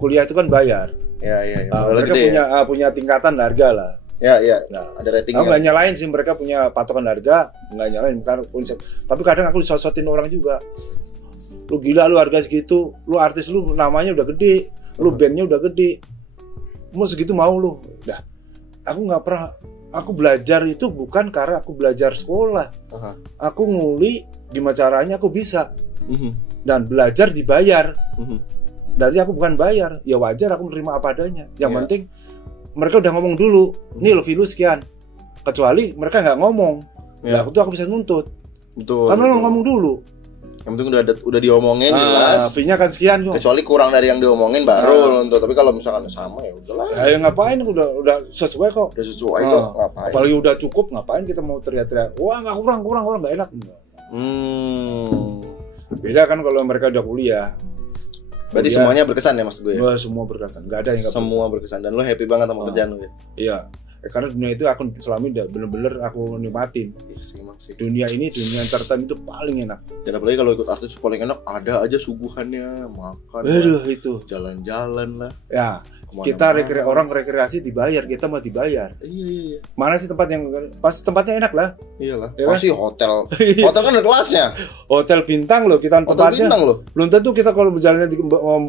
kuliah itu kan bayar. Iya. Mereka punya tingkatan harga lah. Ya. Nah, ada ratingnya. Aku nggak nyalain sih mereka punya patokan harga, nggak nyalain karena konsep. Tapi kadang aku disosotin orang juga. Lu gila lu harga segitu, lu artis lu namanya udah gede. Lu bandnya udah gede, mau segitu mau lu? Dah, aku nggak pernah. Aku belajar itu bukan karena aku belajar sekolah. Aku nguli gimana caranya aku bisa. Dan belajar dibayar. Dari aku bukan bayar, ya wajar aku menerima apa adanya. Yang penting mereka udah ngomong dulu. Nih Lovi lu sekian. Kecuali mereka nggak ngomong, nah aku tuh aku bisa nuntut. Betul. Karena lu ngomong dulu. Yang penting udah diomongin jelas. Fee-nya kan sekian kok. Kecuali kurang dari yang diomongin baru untuk. Tapi kalau misalkan sama ya udahlah. Ya ngapain udah sesuai kok. Udah sesuai kok ngapain. Apalagi udah cukup ngapain kita mau teriak-teriak. Wah enggak kurang enggak enak. Beda kan kalau mereka udah kuliah. Berarti semuanya berkesan ya Mas gue. Ya? Semua berkesan. Enggak ada yang enggak semua berkesan dan lo happy banget sama kerjaan lo ya. Iya. Karena dunia itu aku selama ini bener-bener aku nikmatin. Dunia ini, dunia entertain itu paling enak. Dan apalagi kalau ikut artis paling enak, ada aja suguhannya, makan. Aduh itu. Jalan-jalan lah. Ya, kita orang rekreasi dibayar, kita mau dibayar. Iya. Mana sih tempat yang pasti tempatnya enak lah. Iyalah. Ya pasti kan? Hotel kan ada kelasnya. Hotel bintang loh, kita tempatnya. Hotel bintang loh. Belum tentu kita kalau berjalannya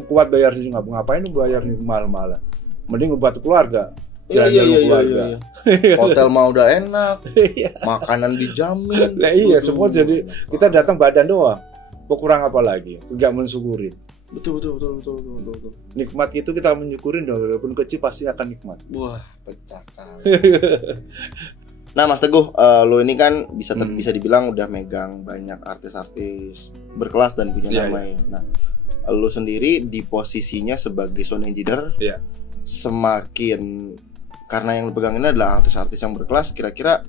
kuat bayar sih ngapain bayar nih mahal-mahal. Mending buat keluarga. Iya. Hotel mah udah enak, makanan dijamin. Nah, iya, semua jadi kita datang badan doang. Mau kurang apa lagi? Enggak mensyukurin. Betul. Nikmat itu kita mensyukurin dong, walaupun kecil pasti akan nikmat. Wah, pecah kali. Nah, Mas Teguh, lo ini kan bisa dibilang udah megang banyak artis-artis berkelas dan punya nama. Nah, lo sendiri di posisinya sebagai sound engineer. semakin, karena yang lu pegang ini adalah artis-artis yang berkelas, kira-kira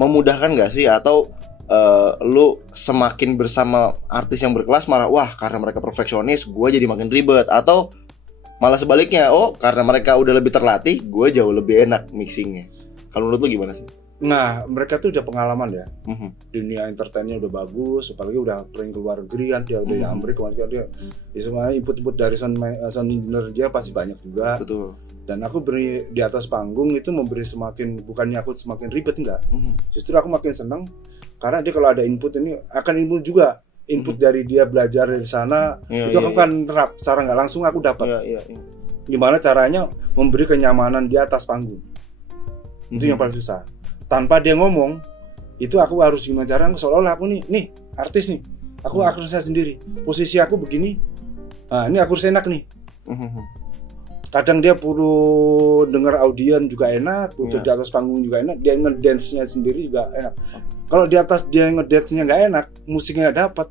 memudahkan nggak sih? Atau lu semakin bersama artis yang berkelas malah wah karena mereka perfeksionis gue jadi makin ribet, atau malah sebaliknya, oh karena mereka udah lebih terlatih gue jauh lebih enak mixingnya? Kalau menurut lu gimana sih? Nah, mereka tuh udah pengalaman ya. Dunia entertainnya udah bagus, apalagi udah pernah keluar negeri kan, dia udah yang Amerika kemarin dia. Semuanya input dari sound engineer dia pasti banyak juga. Betul. Dan aku beri di atas panggung itu memberi semakin, bukannya aku semakin ribet enggak. Justru aku makin senang karena dia kalau ada input ini akan input juga. Input dari dia belajar dari sana itu aku kan terap secara nggak langsung aku dapat. Gimana caranya memberi kenyamanan di atas panggung. Itu yang paling susah. Tanpa dia ngomong, itu aku harus gimana caranya seolah-olah aku nih artis nih. Aku akurasi sendiri. Posisi aku begini. Nah, ini akurasi enak nih. Kadang dia perlu dengar audien juga enak, untuk di atas panggung juga enak, dia ngedance-nya sendiri juga enak. Kalau di atas dia ngedance-nya nggak enak, musiknya nggak dapat,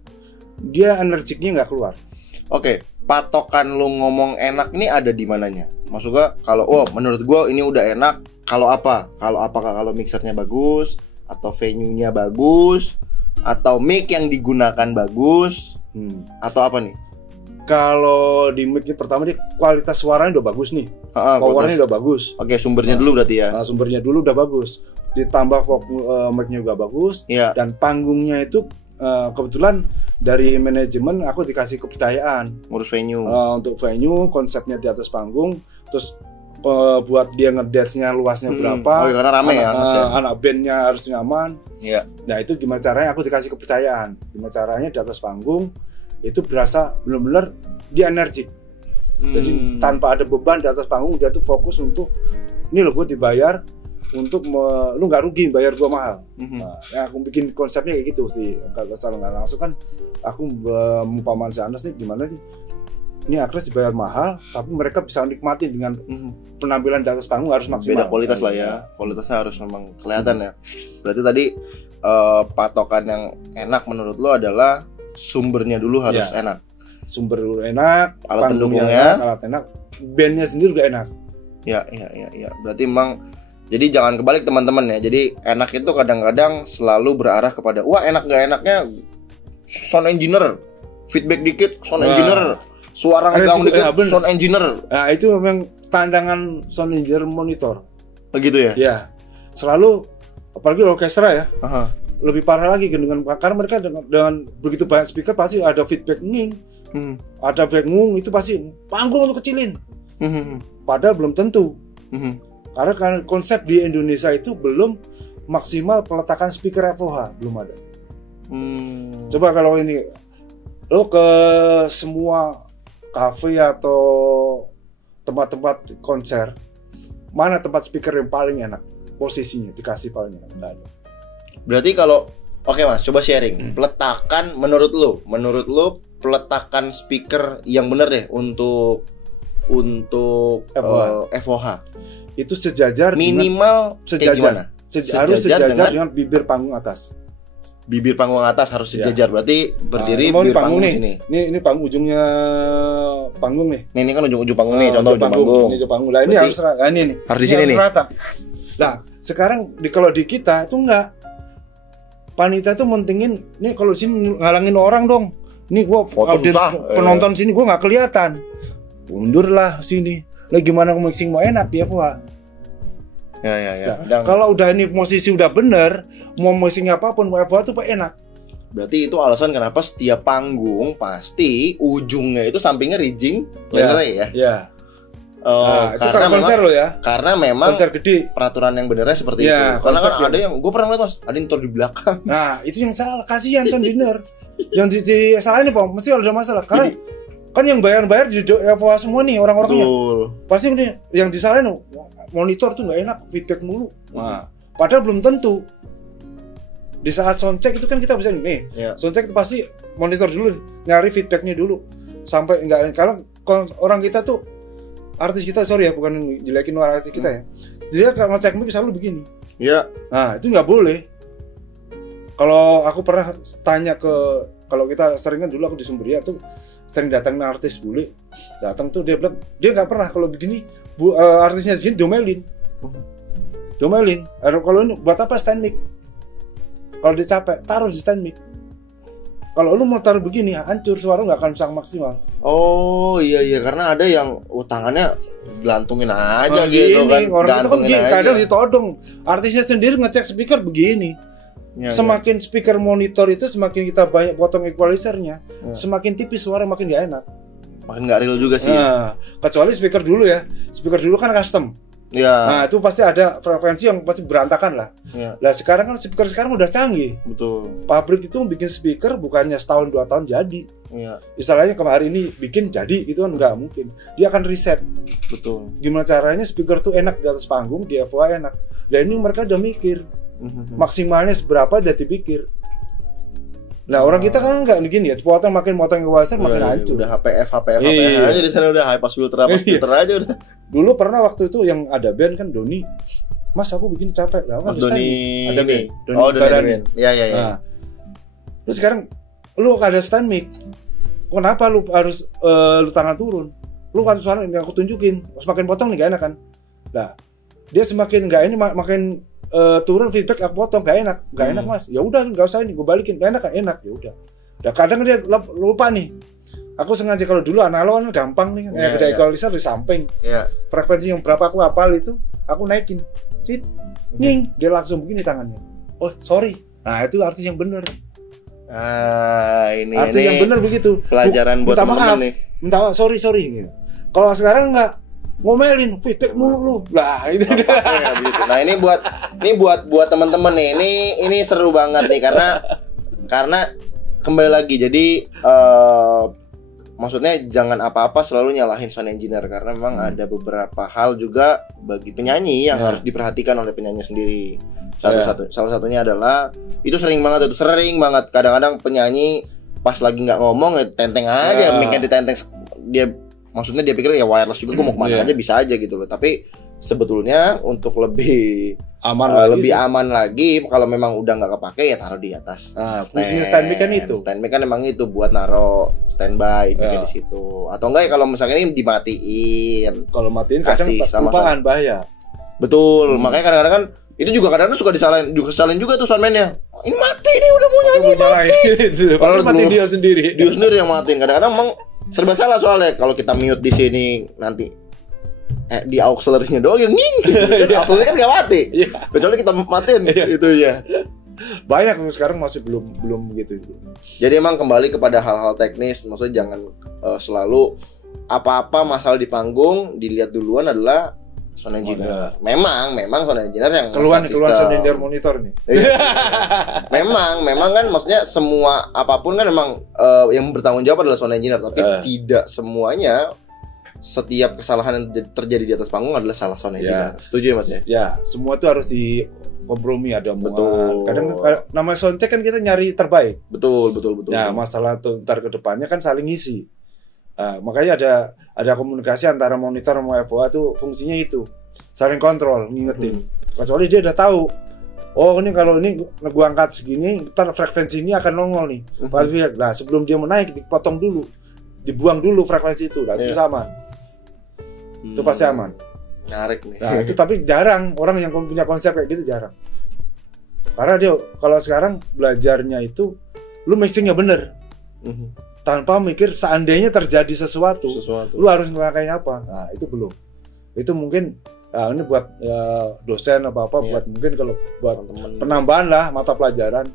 dia energiknya nggak keluar. Oke, patokan lu ngomong enak ini ada di mananya? Maksudnya kalau menurut gua ini udah enak, kalau apa? Kalau mixernya bagus, atau venue-nya bagus, atau mic yang digunakan bagus, atau apa nih? Kalau di mic pertama dia kualitas suaranya udah bagus nih, powernya udah bagus. Oke, sumbernya dulu berarti ya. Sumbernya dulu udah bagus, ditambah mic-nya juga bagus, dan panggungnya itu kebetulan dari manajemen aku dikasih kepercayaan ngurus venue. Untuk venue, konsepnya di atas panggung, terus buat dia ngedance-nya luasnya berapa, karena rame anak bandnya harus nyaman. Nah itu gimana caranya aku dikasih kepercayaan, gimana caranya di atas panggung itu berasa benar-benar dia energik. Jadi tanpa ada beban di atas panggung, dia tuh fokus untuk ini loh gue dibayar untuk lu nggak rugi bayar gue mahal. Nah, aku bikin konsepnya kayak gitu sih. Kalau nggak langsung kan aku umpamain si Anas nih gimana nih, ini aktris dibayar mahal tapi mereka bisa nikmati dengan penampilan di atas panggung harus maksimal. Beda kualitas lah ya, kualitasnya harus memang kelihatan ya. Berarti tadi patokan yang enak menurut lo adalah sumbernya dulu harus enak. Sumber dulu enak, alat pendukungnya alat enak, bandnya sendiri juga enak. Ya. Berarti memang, jadi jangan kebalik teman-teman ya. Jadi enak itu kadang-kadang selalu berarah kepada wah enak nggak enaknya sound engineer, feedback dikit sound engineer, suara ngegang dikit sound engineer. Nah itu memang tantangan sound engineer monitor. Begitu ya? Ya, selalu apalagi orkestra ya. Lebih parah lagi dengan karena mereka dengan begitu banyak speaker pasti ada feedback nging, ada feedback ngung, itu pasti panggung untuk kecilin. Padahal belum tentu. Karena konsep di Indonesia itu belum maksimal peletakan speaker FOH, belum ada. Coba kalau ini lo ke semua kafe atau tempat-tempat konser, mana tempat speaker yang paling enak posisinya dikasih paling enak? Nggak ada. Berarti kalau oke Mas, coba sharing. Peletakan menurut lu peletakan speaker yang benar deh untuk FOH. Itu sejajar minimal sejajar. Harus sejajar dengan bibir panggung atas. Bibir panggung atas harus sejajar. Berarti berdiri bibir panggung sini. Ini panggung ujungnya panggung nih. Ini kan ujung panggung nih, contoh ujung panggung. Ini ujung panggung. Lah ini harus ini nih. Harus di sini nih. Rata. Nah, sekarang kalau di kita itu enggak. Panitia tuh mentingin nih kalau sini ngalangin orang dong. Nih gua penonton sini gua nggak kelihatan. Mundurlah sini. Lah gimana mixing mau enak dia FOH? Ya. Nah, kalau udah ini posisi udah bener, mau mixing apapun mau FOH tuh enak. Berarti itu alasan kenapa setiap panggung pasti ujungnya itu sampingnya rigging linear ya. Iya. Itu karena konser lo ya. Karena memang konser gede. Peraturan yang benernya seperti itu. Karena kan ada yang gue pernah lihat Mas, ada yang di belakang. Nah, itu yang salah. Kasihan sound engineer. Yang disalahin Pak, mesti ada masalah. Karena kan yang bayar di FOH semua nih orang-orangnya. Pasti nih yang disalahin monitor tuh nggak enak, feedback mulu. Nah, padahal belum tentu. Di saat soundcheck itu kan kita bisa nih. Soundcheck itu pasti monitor dulu, nyari feedbacknya dulu. Sampai enggak, kalau orang kita tuh artis kita, sorry ya, bukan jelekin orang artis kita ya. Dia kalau ngecek mic selalu begini. Iya. Nah, itu nggak boleh. Kalau aku pernah tanya kalau kita sering kan dulu aku di Sumberia tuh sering datangin artis bule. Datang tuh dia bilang, dia nggak pernah kalau begini artisnya di sini domelin. Kalau ini buat apa stand mic? Kalau dia capek, taruh di stand mic. Kalau lu mau taruh begini, hancur, suara nggak akan bisa maksimal. Oh iya karena ada yang tangannya gelantungin aja gitu kan. Orang itu kan kadang ditodong. Artisnya sendiri ngecek speaker begini. Semakin speaker monitor itu semakin kita banyak potong equalizernya, semakin tipis suara makin gak enak. Makin gak real juga sih. Kecuali speaker dulu ya. Speaker dulu kan custom. Nah itu pasti ada frekuensi yang pasti berantakan lah. Nah sekarang kan speaker sekarang udah canggih. Betul. Pabrik itu bikin speaker bukannya setahun 2 tahun jadi. Istilahnya kemarin ini bikin jadi itu kan nggak mungkin. Dia akan riset. Betul. Gimana caranya speaker tuh enak di atas panggung, di FOA enak. Dan ini mereka udah mikir maksimalnya seberapa udah dipikir. Nah orang kita kan nggak gini ya, potong equalizer makin hancur. Udah HPF aja di sana, udah high pass filter aja udah. Dulu pernah waktu itu yang ada band kan Doni, Mas aku bikin capek, Doni ada band, Doni. Iya. Nah, terus sekarang lu ada stand mic, kenapa lu harus lu tangan turun? Lu kan suara ini aku tunjukin, semakin potong nih gak enak kan? Nah, dia semakin nggak ini makin turun feedback aku potong gak enak Mas. Ya udah nggak usah ini, gue balikin gak enak kan enak ya udah. Nah, kadang dia lupa nih. Aku sengaja kalau dulu analog kan gampang nih kan. Beda equalizer di samping. Frekuensi yang berapa aku hafal itu, aku naikin. Sit. Ning, dia langsung begini tangannya. Oh, sorry. Nah, itu artis yang benar. Ini artis yang benar begitu. Pelajaran buat teman-teman nih. Minta maaf, sorry gitu. Kalau sekarang enggak ngomelin, feedback mulu lu. Lah, itu ya, begitu. Nah, ini buat teman-teman nih. Ini seru banget nih karena kembali lagi. Jadi maksudnya jangan apa-apa selalu nyalahin sound engineer karena memang ada beberapa hal juga bagi penyanyi yang harus diperhatikan oleh penyanyi sendiri. Salah satunya adalah itu sering banget kadang-kadang penyanyi pas lagi nggak ngomong tenteng aja, mic-nya ditenteng, maksudnya dia pikir ya wireless juga gue mau kemana aja bisa aja gitu loh. Tapi sebetulnya untuk lebih aman lagi kalau memang udah nggak kepake ya taruh di atas. Fungsinya stand mic kan itu. Stand mic kan emang itu buat naro standby di situ. Atau enggak ya kalau misalnya ini dimatiin. Kalau matiin kadang kelupaan bahaya. Betul. Makanya kadang-kadang kan itu juga kadang-kadang suka disalahin juga tuh soundman-nya. Ini mati nih udah mau nyanyi mati. Padahal mati dia sendiri. Dia sendiri yang matiin. Kadang-kadang emang serba salah soalnya kalau kita mute di sini nanti di auxiliary-nya doang yang ning. Auxiliary kan nggak mati. Kecuali kita matiin itu ya. Banyak sekarang masih belum begitu. Jadi emang kembali kepada hal-hal teknis, maksudnya jangan selalu apa-apa masalah di panggung dilihat duluan adalah sound engineer. Memang sound engineer yang keluhan sound engineer monitor nih. memang kan maksudnya semua apapun kan memang yang bertanggung jawab adalah sound engineer, tapi tidak semuanya setiap kesalahan yang terjadi di atas panggung adalah salah sound engineer. Setuju ya Mas ya? Ya, semua itu harus dikompromi, ada omongan. Kadang namanya soundcheck kan kita nyari terbaik. Betul. Nah, masalah tuh ntar ke depannya kan saling ngisi. Nah, makanya ada komunikasi antara monitor sama FOA tuh fungsinya itu. Saling kontrol, ngingetin. Kecuali dia udah tahu. Oh, ini kalau ini gua angkat segini, ntar frekuensi ini akan nongol nih. Nah, sebelum dia menaik dipotong dulu. Dibuang dulu frekuensi itu. Nah, itu sama. Itu pasti aman. Menarik nih. Nah, itu tapi jarang orang yang punya konsep kayak gitu jarang. Karena dia kalau sekarang belajarnya itu lu mixingnya bener. Tanpa mikir seandainya terjadi sesuatu. Lu harus ngelakuin apa. Nah, itu belum. Itu mungkin ini buat dosen apa buat mungkin kalau buat penambahan lah mata pelajaran.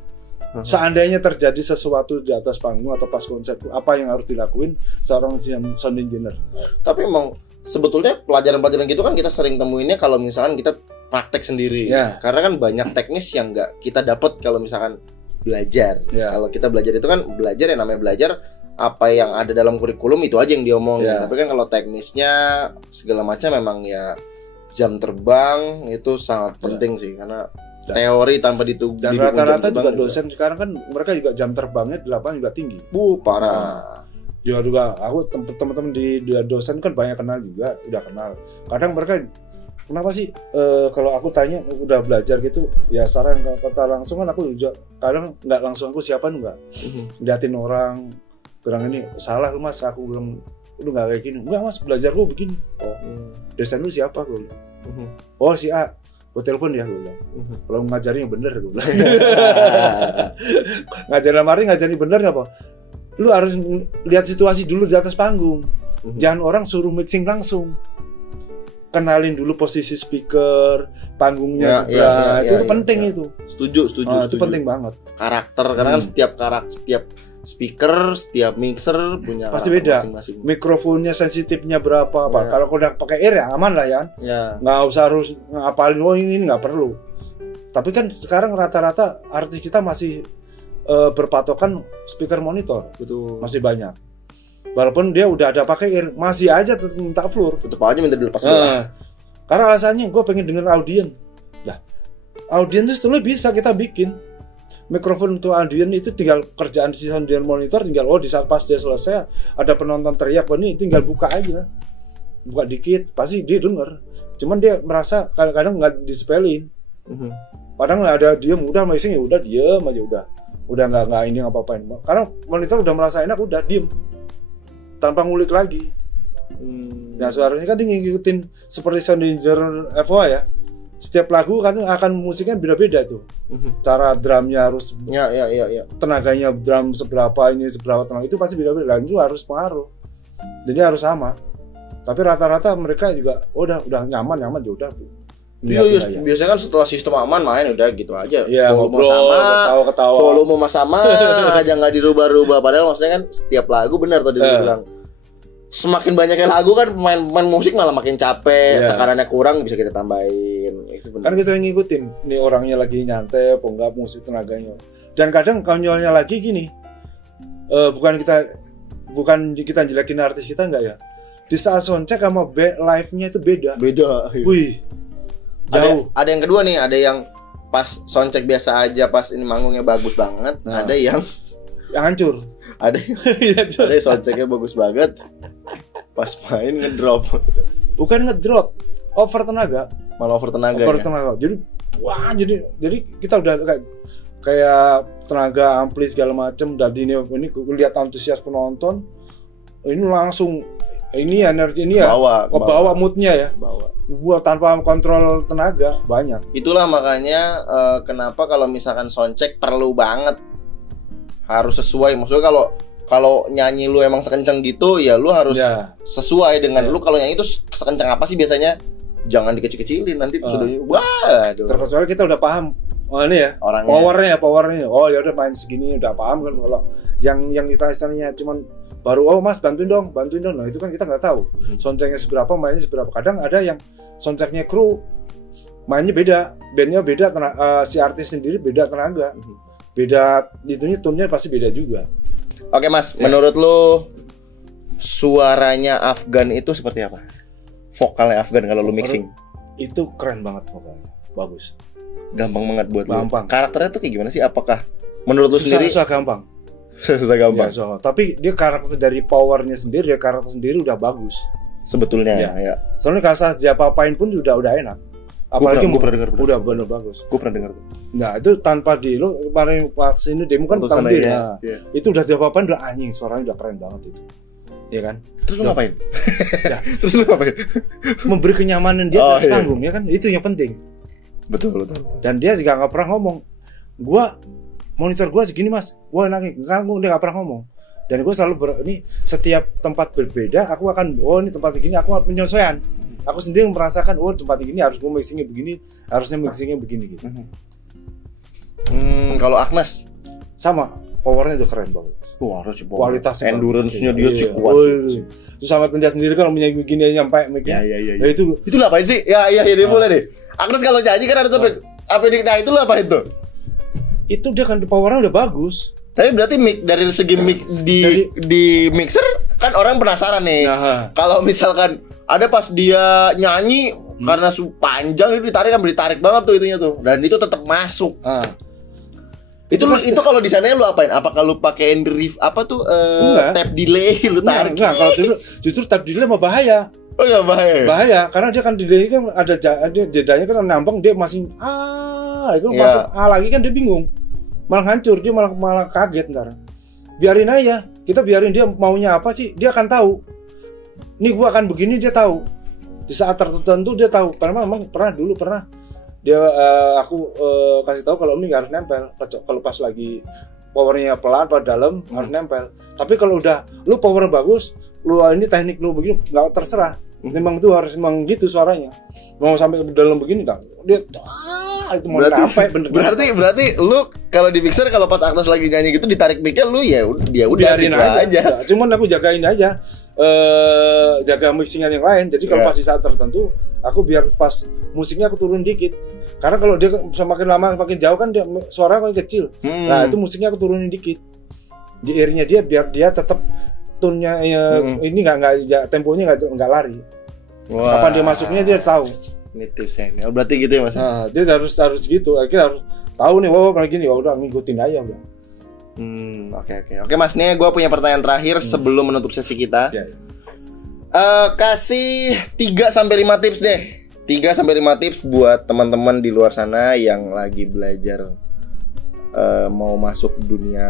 Seandainya terjadi sesuatu di atas panggung atau pas konser itu apa yang harus dilakuin seorang sound engineer. Tapi emang sebetulnya pelajaran-pelajaran gitu kan kita sering temuinnya kalau misalkan kita praktek sendiri. Karena kan banyak teknis yang nggak kita dapat kalau misalkan belajar. Kalau kita belajar itu kan belajar yang namanya belajar apa yang ada dalam kurikulum itu aja yang diomongin. Tapi kan kalau teknisnya segala macam memang ya jam terbang itu sangat penting sih karena teori tanpa dan rata-rata juga dosen sekarang kan mereka juga jam terbangnya di lapangan juga tinggi. Parah. Juga aku teman-teman di dosen kan banyak kenal juga, udah kenal. Kadang mereka kenapa sih kalau aku tanya udah belajar gitu ya secara langsung kan aku juga kadang nggak langsung aku siapa enggak liatin orang kurang ini salah Mas aku belum lu nggak kayak gini. Enggak mas, belajar gue begini. Oh, dosen lu siapa gue? Oh si A, gue telepon ya gue bilang. Kalau ngajarin yang bener gue bilang. ngajarin bener apa? Lu harus lihat situasi dulu di atas panggung. Jangan orang suruh mixing langsung. Kenalin dulu posisi speaker, panggungnya sebelah. Itu penting itu. Setuju. Itu penting banget. Karakter karena kan setiap speaker, setiap mixer punya pasti beda. Masing-masing. Mikrofonnya sensitifnya berapa? Kalau udah pakai ear ya aman lah ya. Nggak usah harus ngapalin ini nggak perlu. Tapi kan sekarang rata-rata artis kita masih berpatokan speaker monitor. Betul. Masih banyak. Walaupun dia udah ada pakai ear, masih aja tetap minta floor. Tetap aja minta dilepas. Karena alasannya gue pengen denger audien. Lah, audien itu sebenarnya bisa kita bikin. Mikrofon untuk audien itu tinggal kerjaan si sound monitor, tinggal di saat pas dia selesai ada penonton teriak, ini tinggal buka aja. Buka dikit, pasti dia denger. Cuman dia merasa kadang-kadang nggak disepelin. Padahal nggak ada diem, udah mixing ya udah diem aja udah nggak ini apa-apain. Karena monitor udah merasa enak, udah diem. Tanpa ngulik lagi. Nah suaranya kan dia ngikutin seperti Sound Danger FOA ya. Setiap lagu kan akan musiknya beda-beda tuh. Cara drumnya harus tenaganya drum seberapa tenaga itu pasti beda-beda. Dan itu harus pengaruh. Jadi harus sama. Tapi rata-rata mereka juga udah nyaman ya udah. Iya, biasanya kan setelah sistem aman main udah gitu aja. Iya, ngobrol sama, ketawa. Volume sama aja nggak dirubah-rubah. Padahal maksudnya kan setiap lagu benar tadi lu bilang. Semakin banyaknya lagu kan main musik malah makin capek, tekanannya kurang bisa kita tambahin. Itu benar. Kan kita yang ngikutin, nih orangnya lagi nyantai, apa enggak musik tenaganya. Dan kadang konyolnya lagi gini, bukan kita jelekin artis kita enggak ya. Di saat soundcheck sama live-nya itu beda. Wih, jauh. Ada yang kedua nih, ada yang pas soundcheck biasa aja, pas ini manggungnya bagus banget. Ada yang hancur. Ada yang soundchecknya bagus banget. Pas main ngedrop. Bukan ngedrop, over tenaga. Malah over tenaga. Jadi kita udah kayak tenaga ampli segala macem. Dan ini lihat antusias penonton. Ini langsung energi ini ya. Bawa moodnya ya. Buat tanpa kontrol tenaga banyak. Itulah makanya kenapa kalau misalkan soundcheck perlu banget harus sesuai. Maksudnya kalau nyanyi lu emang sekencang gitu ya lu harus sesuai dengan lu. Kalau nyanyi itu sekencang apa sih biasanya, jangan dikecil-kecilin nanti waduh. Terkecuali kita udah paham ini ya orangnya. powernya oh ya udah main segini udah paham kan. Kalau yang kita istilahnya cuman baru mas bantuin dong nah itu kan kita nggak tahu soundchecknya seberapa, mainnya seberapa. Kadang ada yang soundchecknya kru mainnya beda, bandnya beda, si artis sendiri beda tenaga, beda itunya, tone-nya pasti beda juga. Oke mas, menurut lo suaranya Afgan itu seperti apa? Vokalnya Afgan kalau lo mixing? Itu keren banget vokalnya, bagus. Gampang banget buat lo. Gampang. Karakternya tuh kayak gimana sih? Apakah menurut lo sendiri? Susah gampang. Susah gampang. Ya, tapi dia karakter dari powernya sendiri, dia karakter sendiri udah bagus. Sebetulnya ya. Soalnya kasar siapa apain pun udah enak. Apalagi gue pernah dengar. Udah bener bagus. Gue pernah dengar tuh. Nah itu tanpa lo kemarin pas ini demo kan tahun dia. Itu udah siapa-apain udah anjing, suaranya udah keren banget itu. Iya kan? Terus lu ngapain? Terus lu ngapain? Memberi kenyamanan dia atas panggung ya kan? Itu yang penting. Betul. Dan dia juga nggak pernah ngomong. Monitor gua segini mas, gua enaknya. Karena dia nggak pernah ngomong. Dan gue selalu ini setiap tempat berbeda, aku akan ini tempat begini, aku penyesuaian. Aku sendiri merasakan tempat ini harus gue mixingnya begini, harusnya mixingnya begini gitu. Kalau Agnes sama, powernya udah keren banget. Harus kualitasnya, endurance-nya dia sih kuat. Terus sama dia sendiri kan punya begini nyampe mic-nya. Ya itu ngapain sih? Ya dia mulai deh. Agnes kalau nyanyi kan ada topik. Nah itu apa itu? Itu dia kan powernya udah bagus. Tapi berarti mic dari segi mic di mixer kan orang penasaran nih. Kalau misalkan ada pas dia nyanyi karena panjang itu ditarik banget tuh itunya tuh, dan itu tetap masuk. Itu kalau di sana lu apain? Apakah lu pakein tap delay lu tarik? Enggak, kalau justru tap delay mah bahaya. Oh ya bahaya karena dia kan delay kan ada jedanya kan nambang, dia masih itu masuk lagi kan dia bingung. Malah hancur, dia malah kaget ntar. Biarin aja, kita biarin dia maunya apa sih, dia akan tahu. Ini gue akan begini, dia tahu. Di saat tertentu dia tahu. Karena memang pernah dia aku kasih tahu kalau ini nggak harus nempel. Kalau pas lagi powernya pelan pada dalam harus nempel. Tapi kalau udah lu power bagus, lu ini teknik lu begini nggak terserah. Memang itu harus memang gitu suaranya. Mau sampai ke dalam begini kan. Dia itu mau sampai bener. Berarti lu kalau di mixer kalau pas Agnes lagi nyanyi gitu ditarik mic-nya lu ya dia udah biarin aja. Cuman aku jagain aja. Jaga mixingan yang lain. Jadi kalau pas di saat tertentu aku biar pas musiknya aku turun dikit. Karena kalau dia semakin lama makin jauh kan dia suara makin kecil. Nah, itu musiknya aku turunin dikit. Di earnya dia biar dia tetap tune-nya ini enggak temponya enggak lari. Wah. Kapan dia masuknya dia tahu. Ini tipsnya. Berarti gitu ya Mas. Nah, dia harus gitu. Kita harus tahu nih, kayak gini, udah ngikutin aja udah. Oke Mas, nih gue punya pertanyaan terakhir sebelum menutup sesi kita. Kasih 3-5 tips deh. 3-5 tips buat teman-teman di luar sana yang lagi belajar mau masuk dunia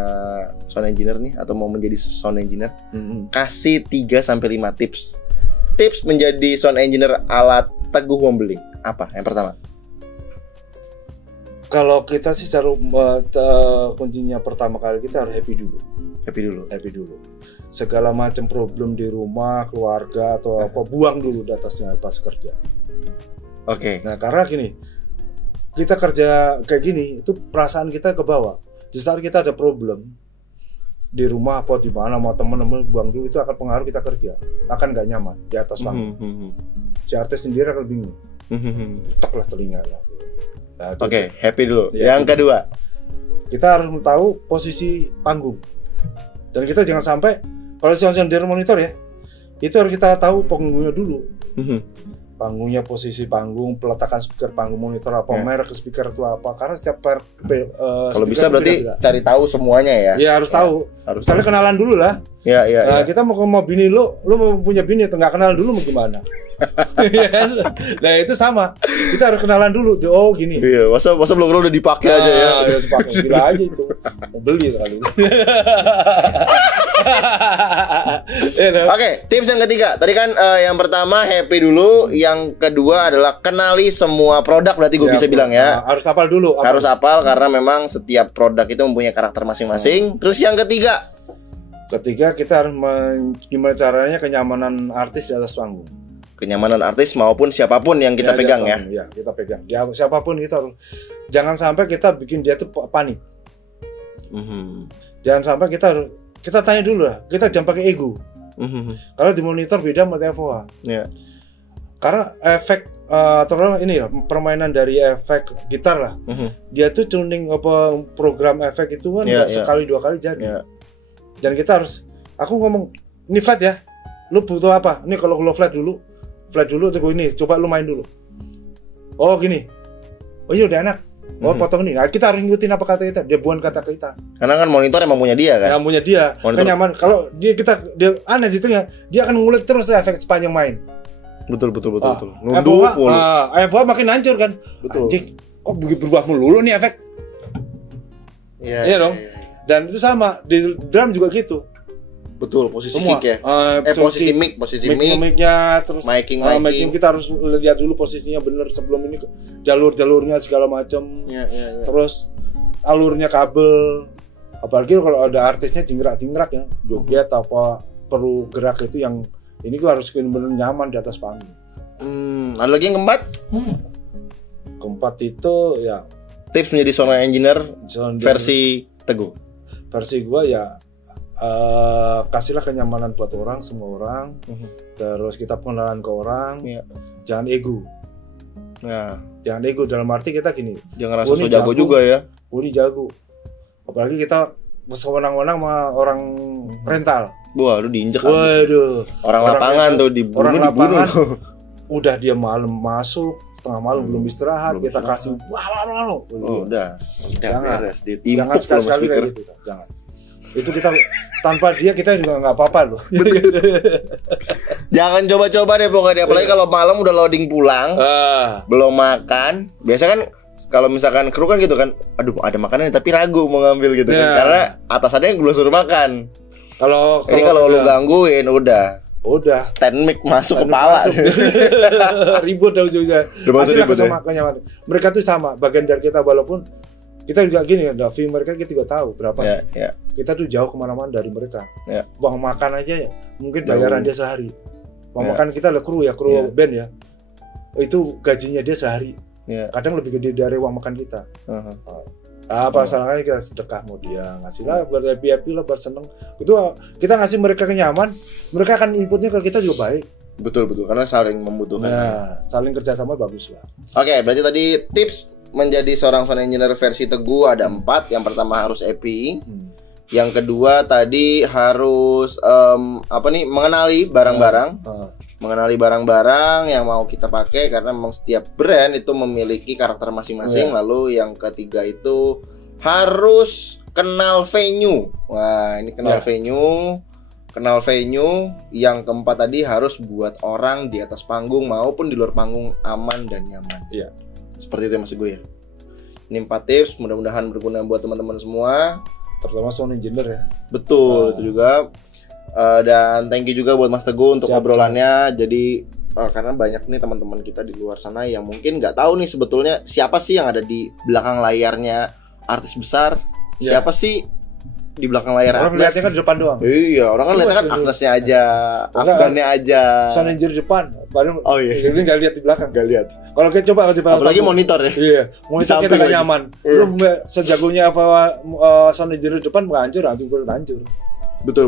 sound engineer nih atau mau menjadi sound engineer. Kasih 3-5 tips. Tips menjadi sound engineer ala Teguh Wombeling. Apa? Yang pertama. Kalau kita sih cara kuncinya pertama kali kita harus happy dulu. Segala macam problem di rumah, keluarga atau apa buang dulu di atasnya pas kerja. Oke. Nah, karena gini, kita kerja kayak gini itu perasaan kita ke bawah. Di saat kita ada problem di rumah apa di mana sama teman-teman buang dulu, itu akan pengaruh kita kerja. Akan nggak nyaman di atas panggung. Si artis sendiri akan bingung. Putaklah telinga lah. Nah, Oke, happy dulu. Ya, yang kedua, kita harus tahu posisi panggung. Dan kita jangan sampai kalau sound engineer monitor ya, itu harus kita tahu panggungnya dulu. Panggungnya, posisi panggung, peletakan speaker panggung, monitor apa, merek speaker itu apa. Karena setiap kalau bisa berarti beda. Cari tahu semuanya ya. Ya harus tahu. Misalnya kenalan dulu lah. Iya. Kita mau bini lu mau punya bini atau nggak kenal dulu mau gimana? Nah itu sama, kita harus kenalan dulu. Oh gini. Iya, masa belum udah dipakai aja ya. Udah dipakai, gila aja itu. Mau beli kali ini. Oke, tips yang ketiga. Tadi kan yang pertama happy dulu, yang kedua adalah kenali semua produk. Berarti gue bisa bilang ya. Harus hafal dulu. Harus hafal karena memang setiap produk itu mempunyai karakter masing-masing. Terus yang ketiga kita harus gimana caranya kenyamanan artis di atas panggung. Kenyamanan artis maupun siapapun yang kita pegang ya. Ya, kita pegang. Ya, siapapun kita harus. Jangan sampai kita bikin dia tuh panik. Jangan sampai kita tanya dulu lah. Kita jangan pakai ego. Kalau di monitor beda sama TFOH. Yeah. Karena efek terutama ini ya, permainan dari efek gitar lah. Dia tuh tuning apa program efek itu kan sekali dua kali jadi. Dan kita harus, aku ngomong ini flat ya. Lu butuh apa? Ini kalau flat dulu ini coba lu main dulu. Oh gini. Oh iya udah enak. Oh potong nih. Nah, kita harus ngikutin apa kata kita. Dia bukan kata kita. Karena kan monitor emang punya dia kan. Yang punya dia. Kan nyaman. Kalau dia aneh gitu ya. Dia akan ngulik terus efek sepanjang main. Betul. Nunduk mulu. FOH makin hancur kan. Betul. Anjing, kok berubah mulu nih efek. Iya dong. Dan itu sama di drum juga gitu. Betul, posisi kick ya. Posisi mic-nya, terus miking kita harus lihat dulu posisinya bener sebelum ini jalurnya segala macam. Terus alurnya kabel. Apalagi kalau ada artisnya jingkrak ya, joget apa perlu gerak itu yang ini tuh harus benar nyaman di atas panggung. Ada lagi yang keempat? Keempat itu ya tips menjadi sound engineer versi Teguh. Versi gua ya kasihlah kenyamanan buat semua orang. Terus kita pengenalan ke orang. Jangan ego. Jangan ego dalam arti kita gini. Jangan rasa so jago juga ya. Ini jago. Apalagi kita sewenang-wenang sama orang rental. Wah, lu diinjek. Waduh. Orang lapangan tuh dibunuh. Orang lapangan. Udah dia malam masuk, setengah malam belum istirahat, kita kasih udah. Jangan sekali-sekali kayak gitu. Jangan. Itu kita tanpa dia kita juga nggak apa-apa loh. Jangan coba-coba deh pokoknya. Apalagi kalau malam udah loading pulang, belum makan. Biasa kan kalau misalkan kru kan gitu kan, aduh ada makanan tapi ragu mau ngambil gitu kan. Karena atasannya belum suruh makan. Kalau lu gangguin udah Udah stand mic masuk kepala. Ribut dah ujungnya. Pastilah kenyamanan. Mereka tuh sama bagian dari kita, walaupun kita juga gini ya, fee mereka kita juga tahu berapa sih. Kita tuh jauh kemana-mana dari mereka. Uang makan aja ya, mungkin bayaran dia sehari. Uang makan kita lah kru band ya. Itu gajinya dia sehari. Kadang lebih gede dari uang makan kita. Apa salahnya kita sedekah mau dia ngasih lah, happy lah, berseneng. Itu kita ngasih mereka kenyaman, mereka akan inputnya ke kita juga baik. Betul karena saling membutuhkan. Saling kerjasama bagus lah. Oke, berarti tadi tips menjadi seorang sound engineer versi Teguh ada 4. Yang pertama harus EPI. Yang kedua tadi harus mengenali barang-barang. Mengenali barang-barang yang mau kita pakai, karena memang setiap brand itu memiliki karakter masing-masing. Lalu yang ketiga itu harus kenal venue. Wah, ini kenal venue. Yang keempat tadi harus buat orang di atas panggung maupun di luar panggung aman dan nyaman. Seperti itu ya Mas Teguh ya. Ini 4 tips, mudah-mudahan berguna buat teman-teman semua, terutama sound engineer ya. Betul, itu juga. Dan thank you juga buat Mas Teguh untuk obrolannya. Jadi karena banyak nih teman-teman kita di luar sana yang mungkin nggak tahu nih sebetulnya siapa sih yang ada di belakang layarnya artis besar. Siapa sih di belakang layar Agnes? Orang lihatnya kan di depan doang. Iya, orang kan lihatnya kan Agnesnya aja, Afgannya aja. Sound engineer di depan, baru ini nggak lihat di belakang. Nggak lihat. Kalau kita coba apalagi monitor ya. Iya, monitor kita nggak nyaman. Belum sejagonya apa sound engineer di depan hancur. Betul.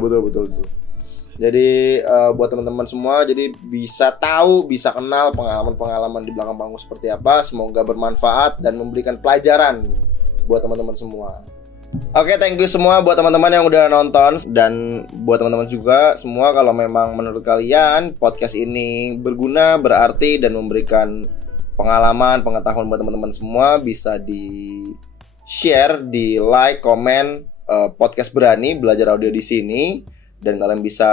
Jadi buat teman-teman semua, jadi bisa tahu, bisa kenal pengalaman-pengalaman di belakang panggung seperti apa. Semoga bermanfaat dan memberikan pelajaran buat teman-teman semua. Oke, thank you semua buat teman-teman yang udah nonton. Dan buat teman-teman juga semua, kalau memang menurut kalian podcast ini berguna, berarti, dan memberikan pengalaman, pengetahuan buat teman-teman semua, bisa di share, di like, komen podcast Berani Belajar Audio di sini. Dan kalian bisa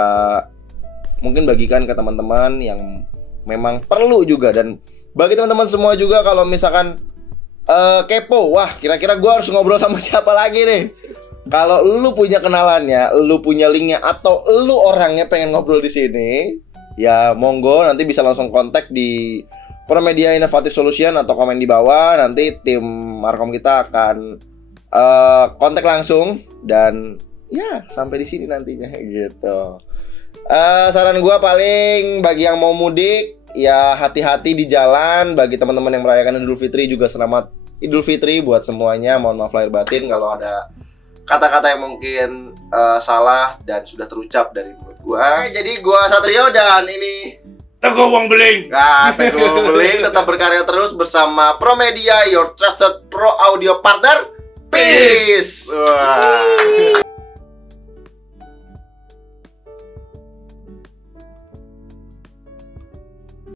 mungkin bagikan ke teman-teman yang memang perlu juga. Dan bagi teman-teman semua juga, kalau misalkan kepo, wah kira-kira gue harus ngobrol sama siapa lagi nih. Kalau lu punya kenalannya, lu punya linknya, atau lu orangnya pengen ngobrol di sini, ya monggo nanti bisa langsung kontak di Promedia Innovative Solution atau komen di bawah. Nanti tim Markom kita akan kontak langsung. Dan ya sampai di sini nantinya gitu. Saran gue paling bagi yang mau mudik, ya hati-hati di jalan. Bagi teman-teman yang merayakan Idul Fitri juga selamat Idul Fitri buat semuanya. Mohon maaf lahir batin kalau ada kata-kata yang mungkin salah dan sudah terucap dari mulut gue. Jadi gue Satrio dan ini Teguh Wong Beling. Nah, Teguh Wong Beling tetap berkarya terus bersama Promedia, your trusted pro audio partner. Peace. Wah.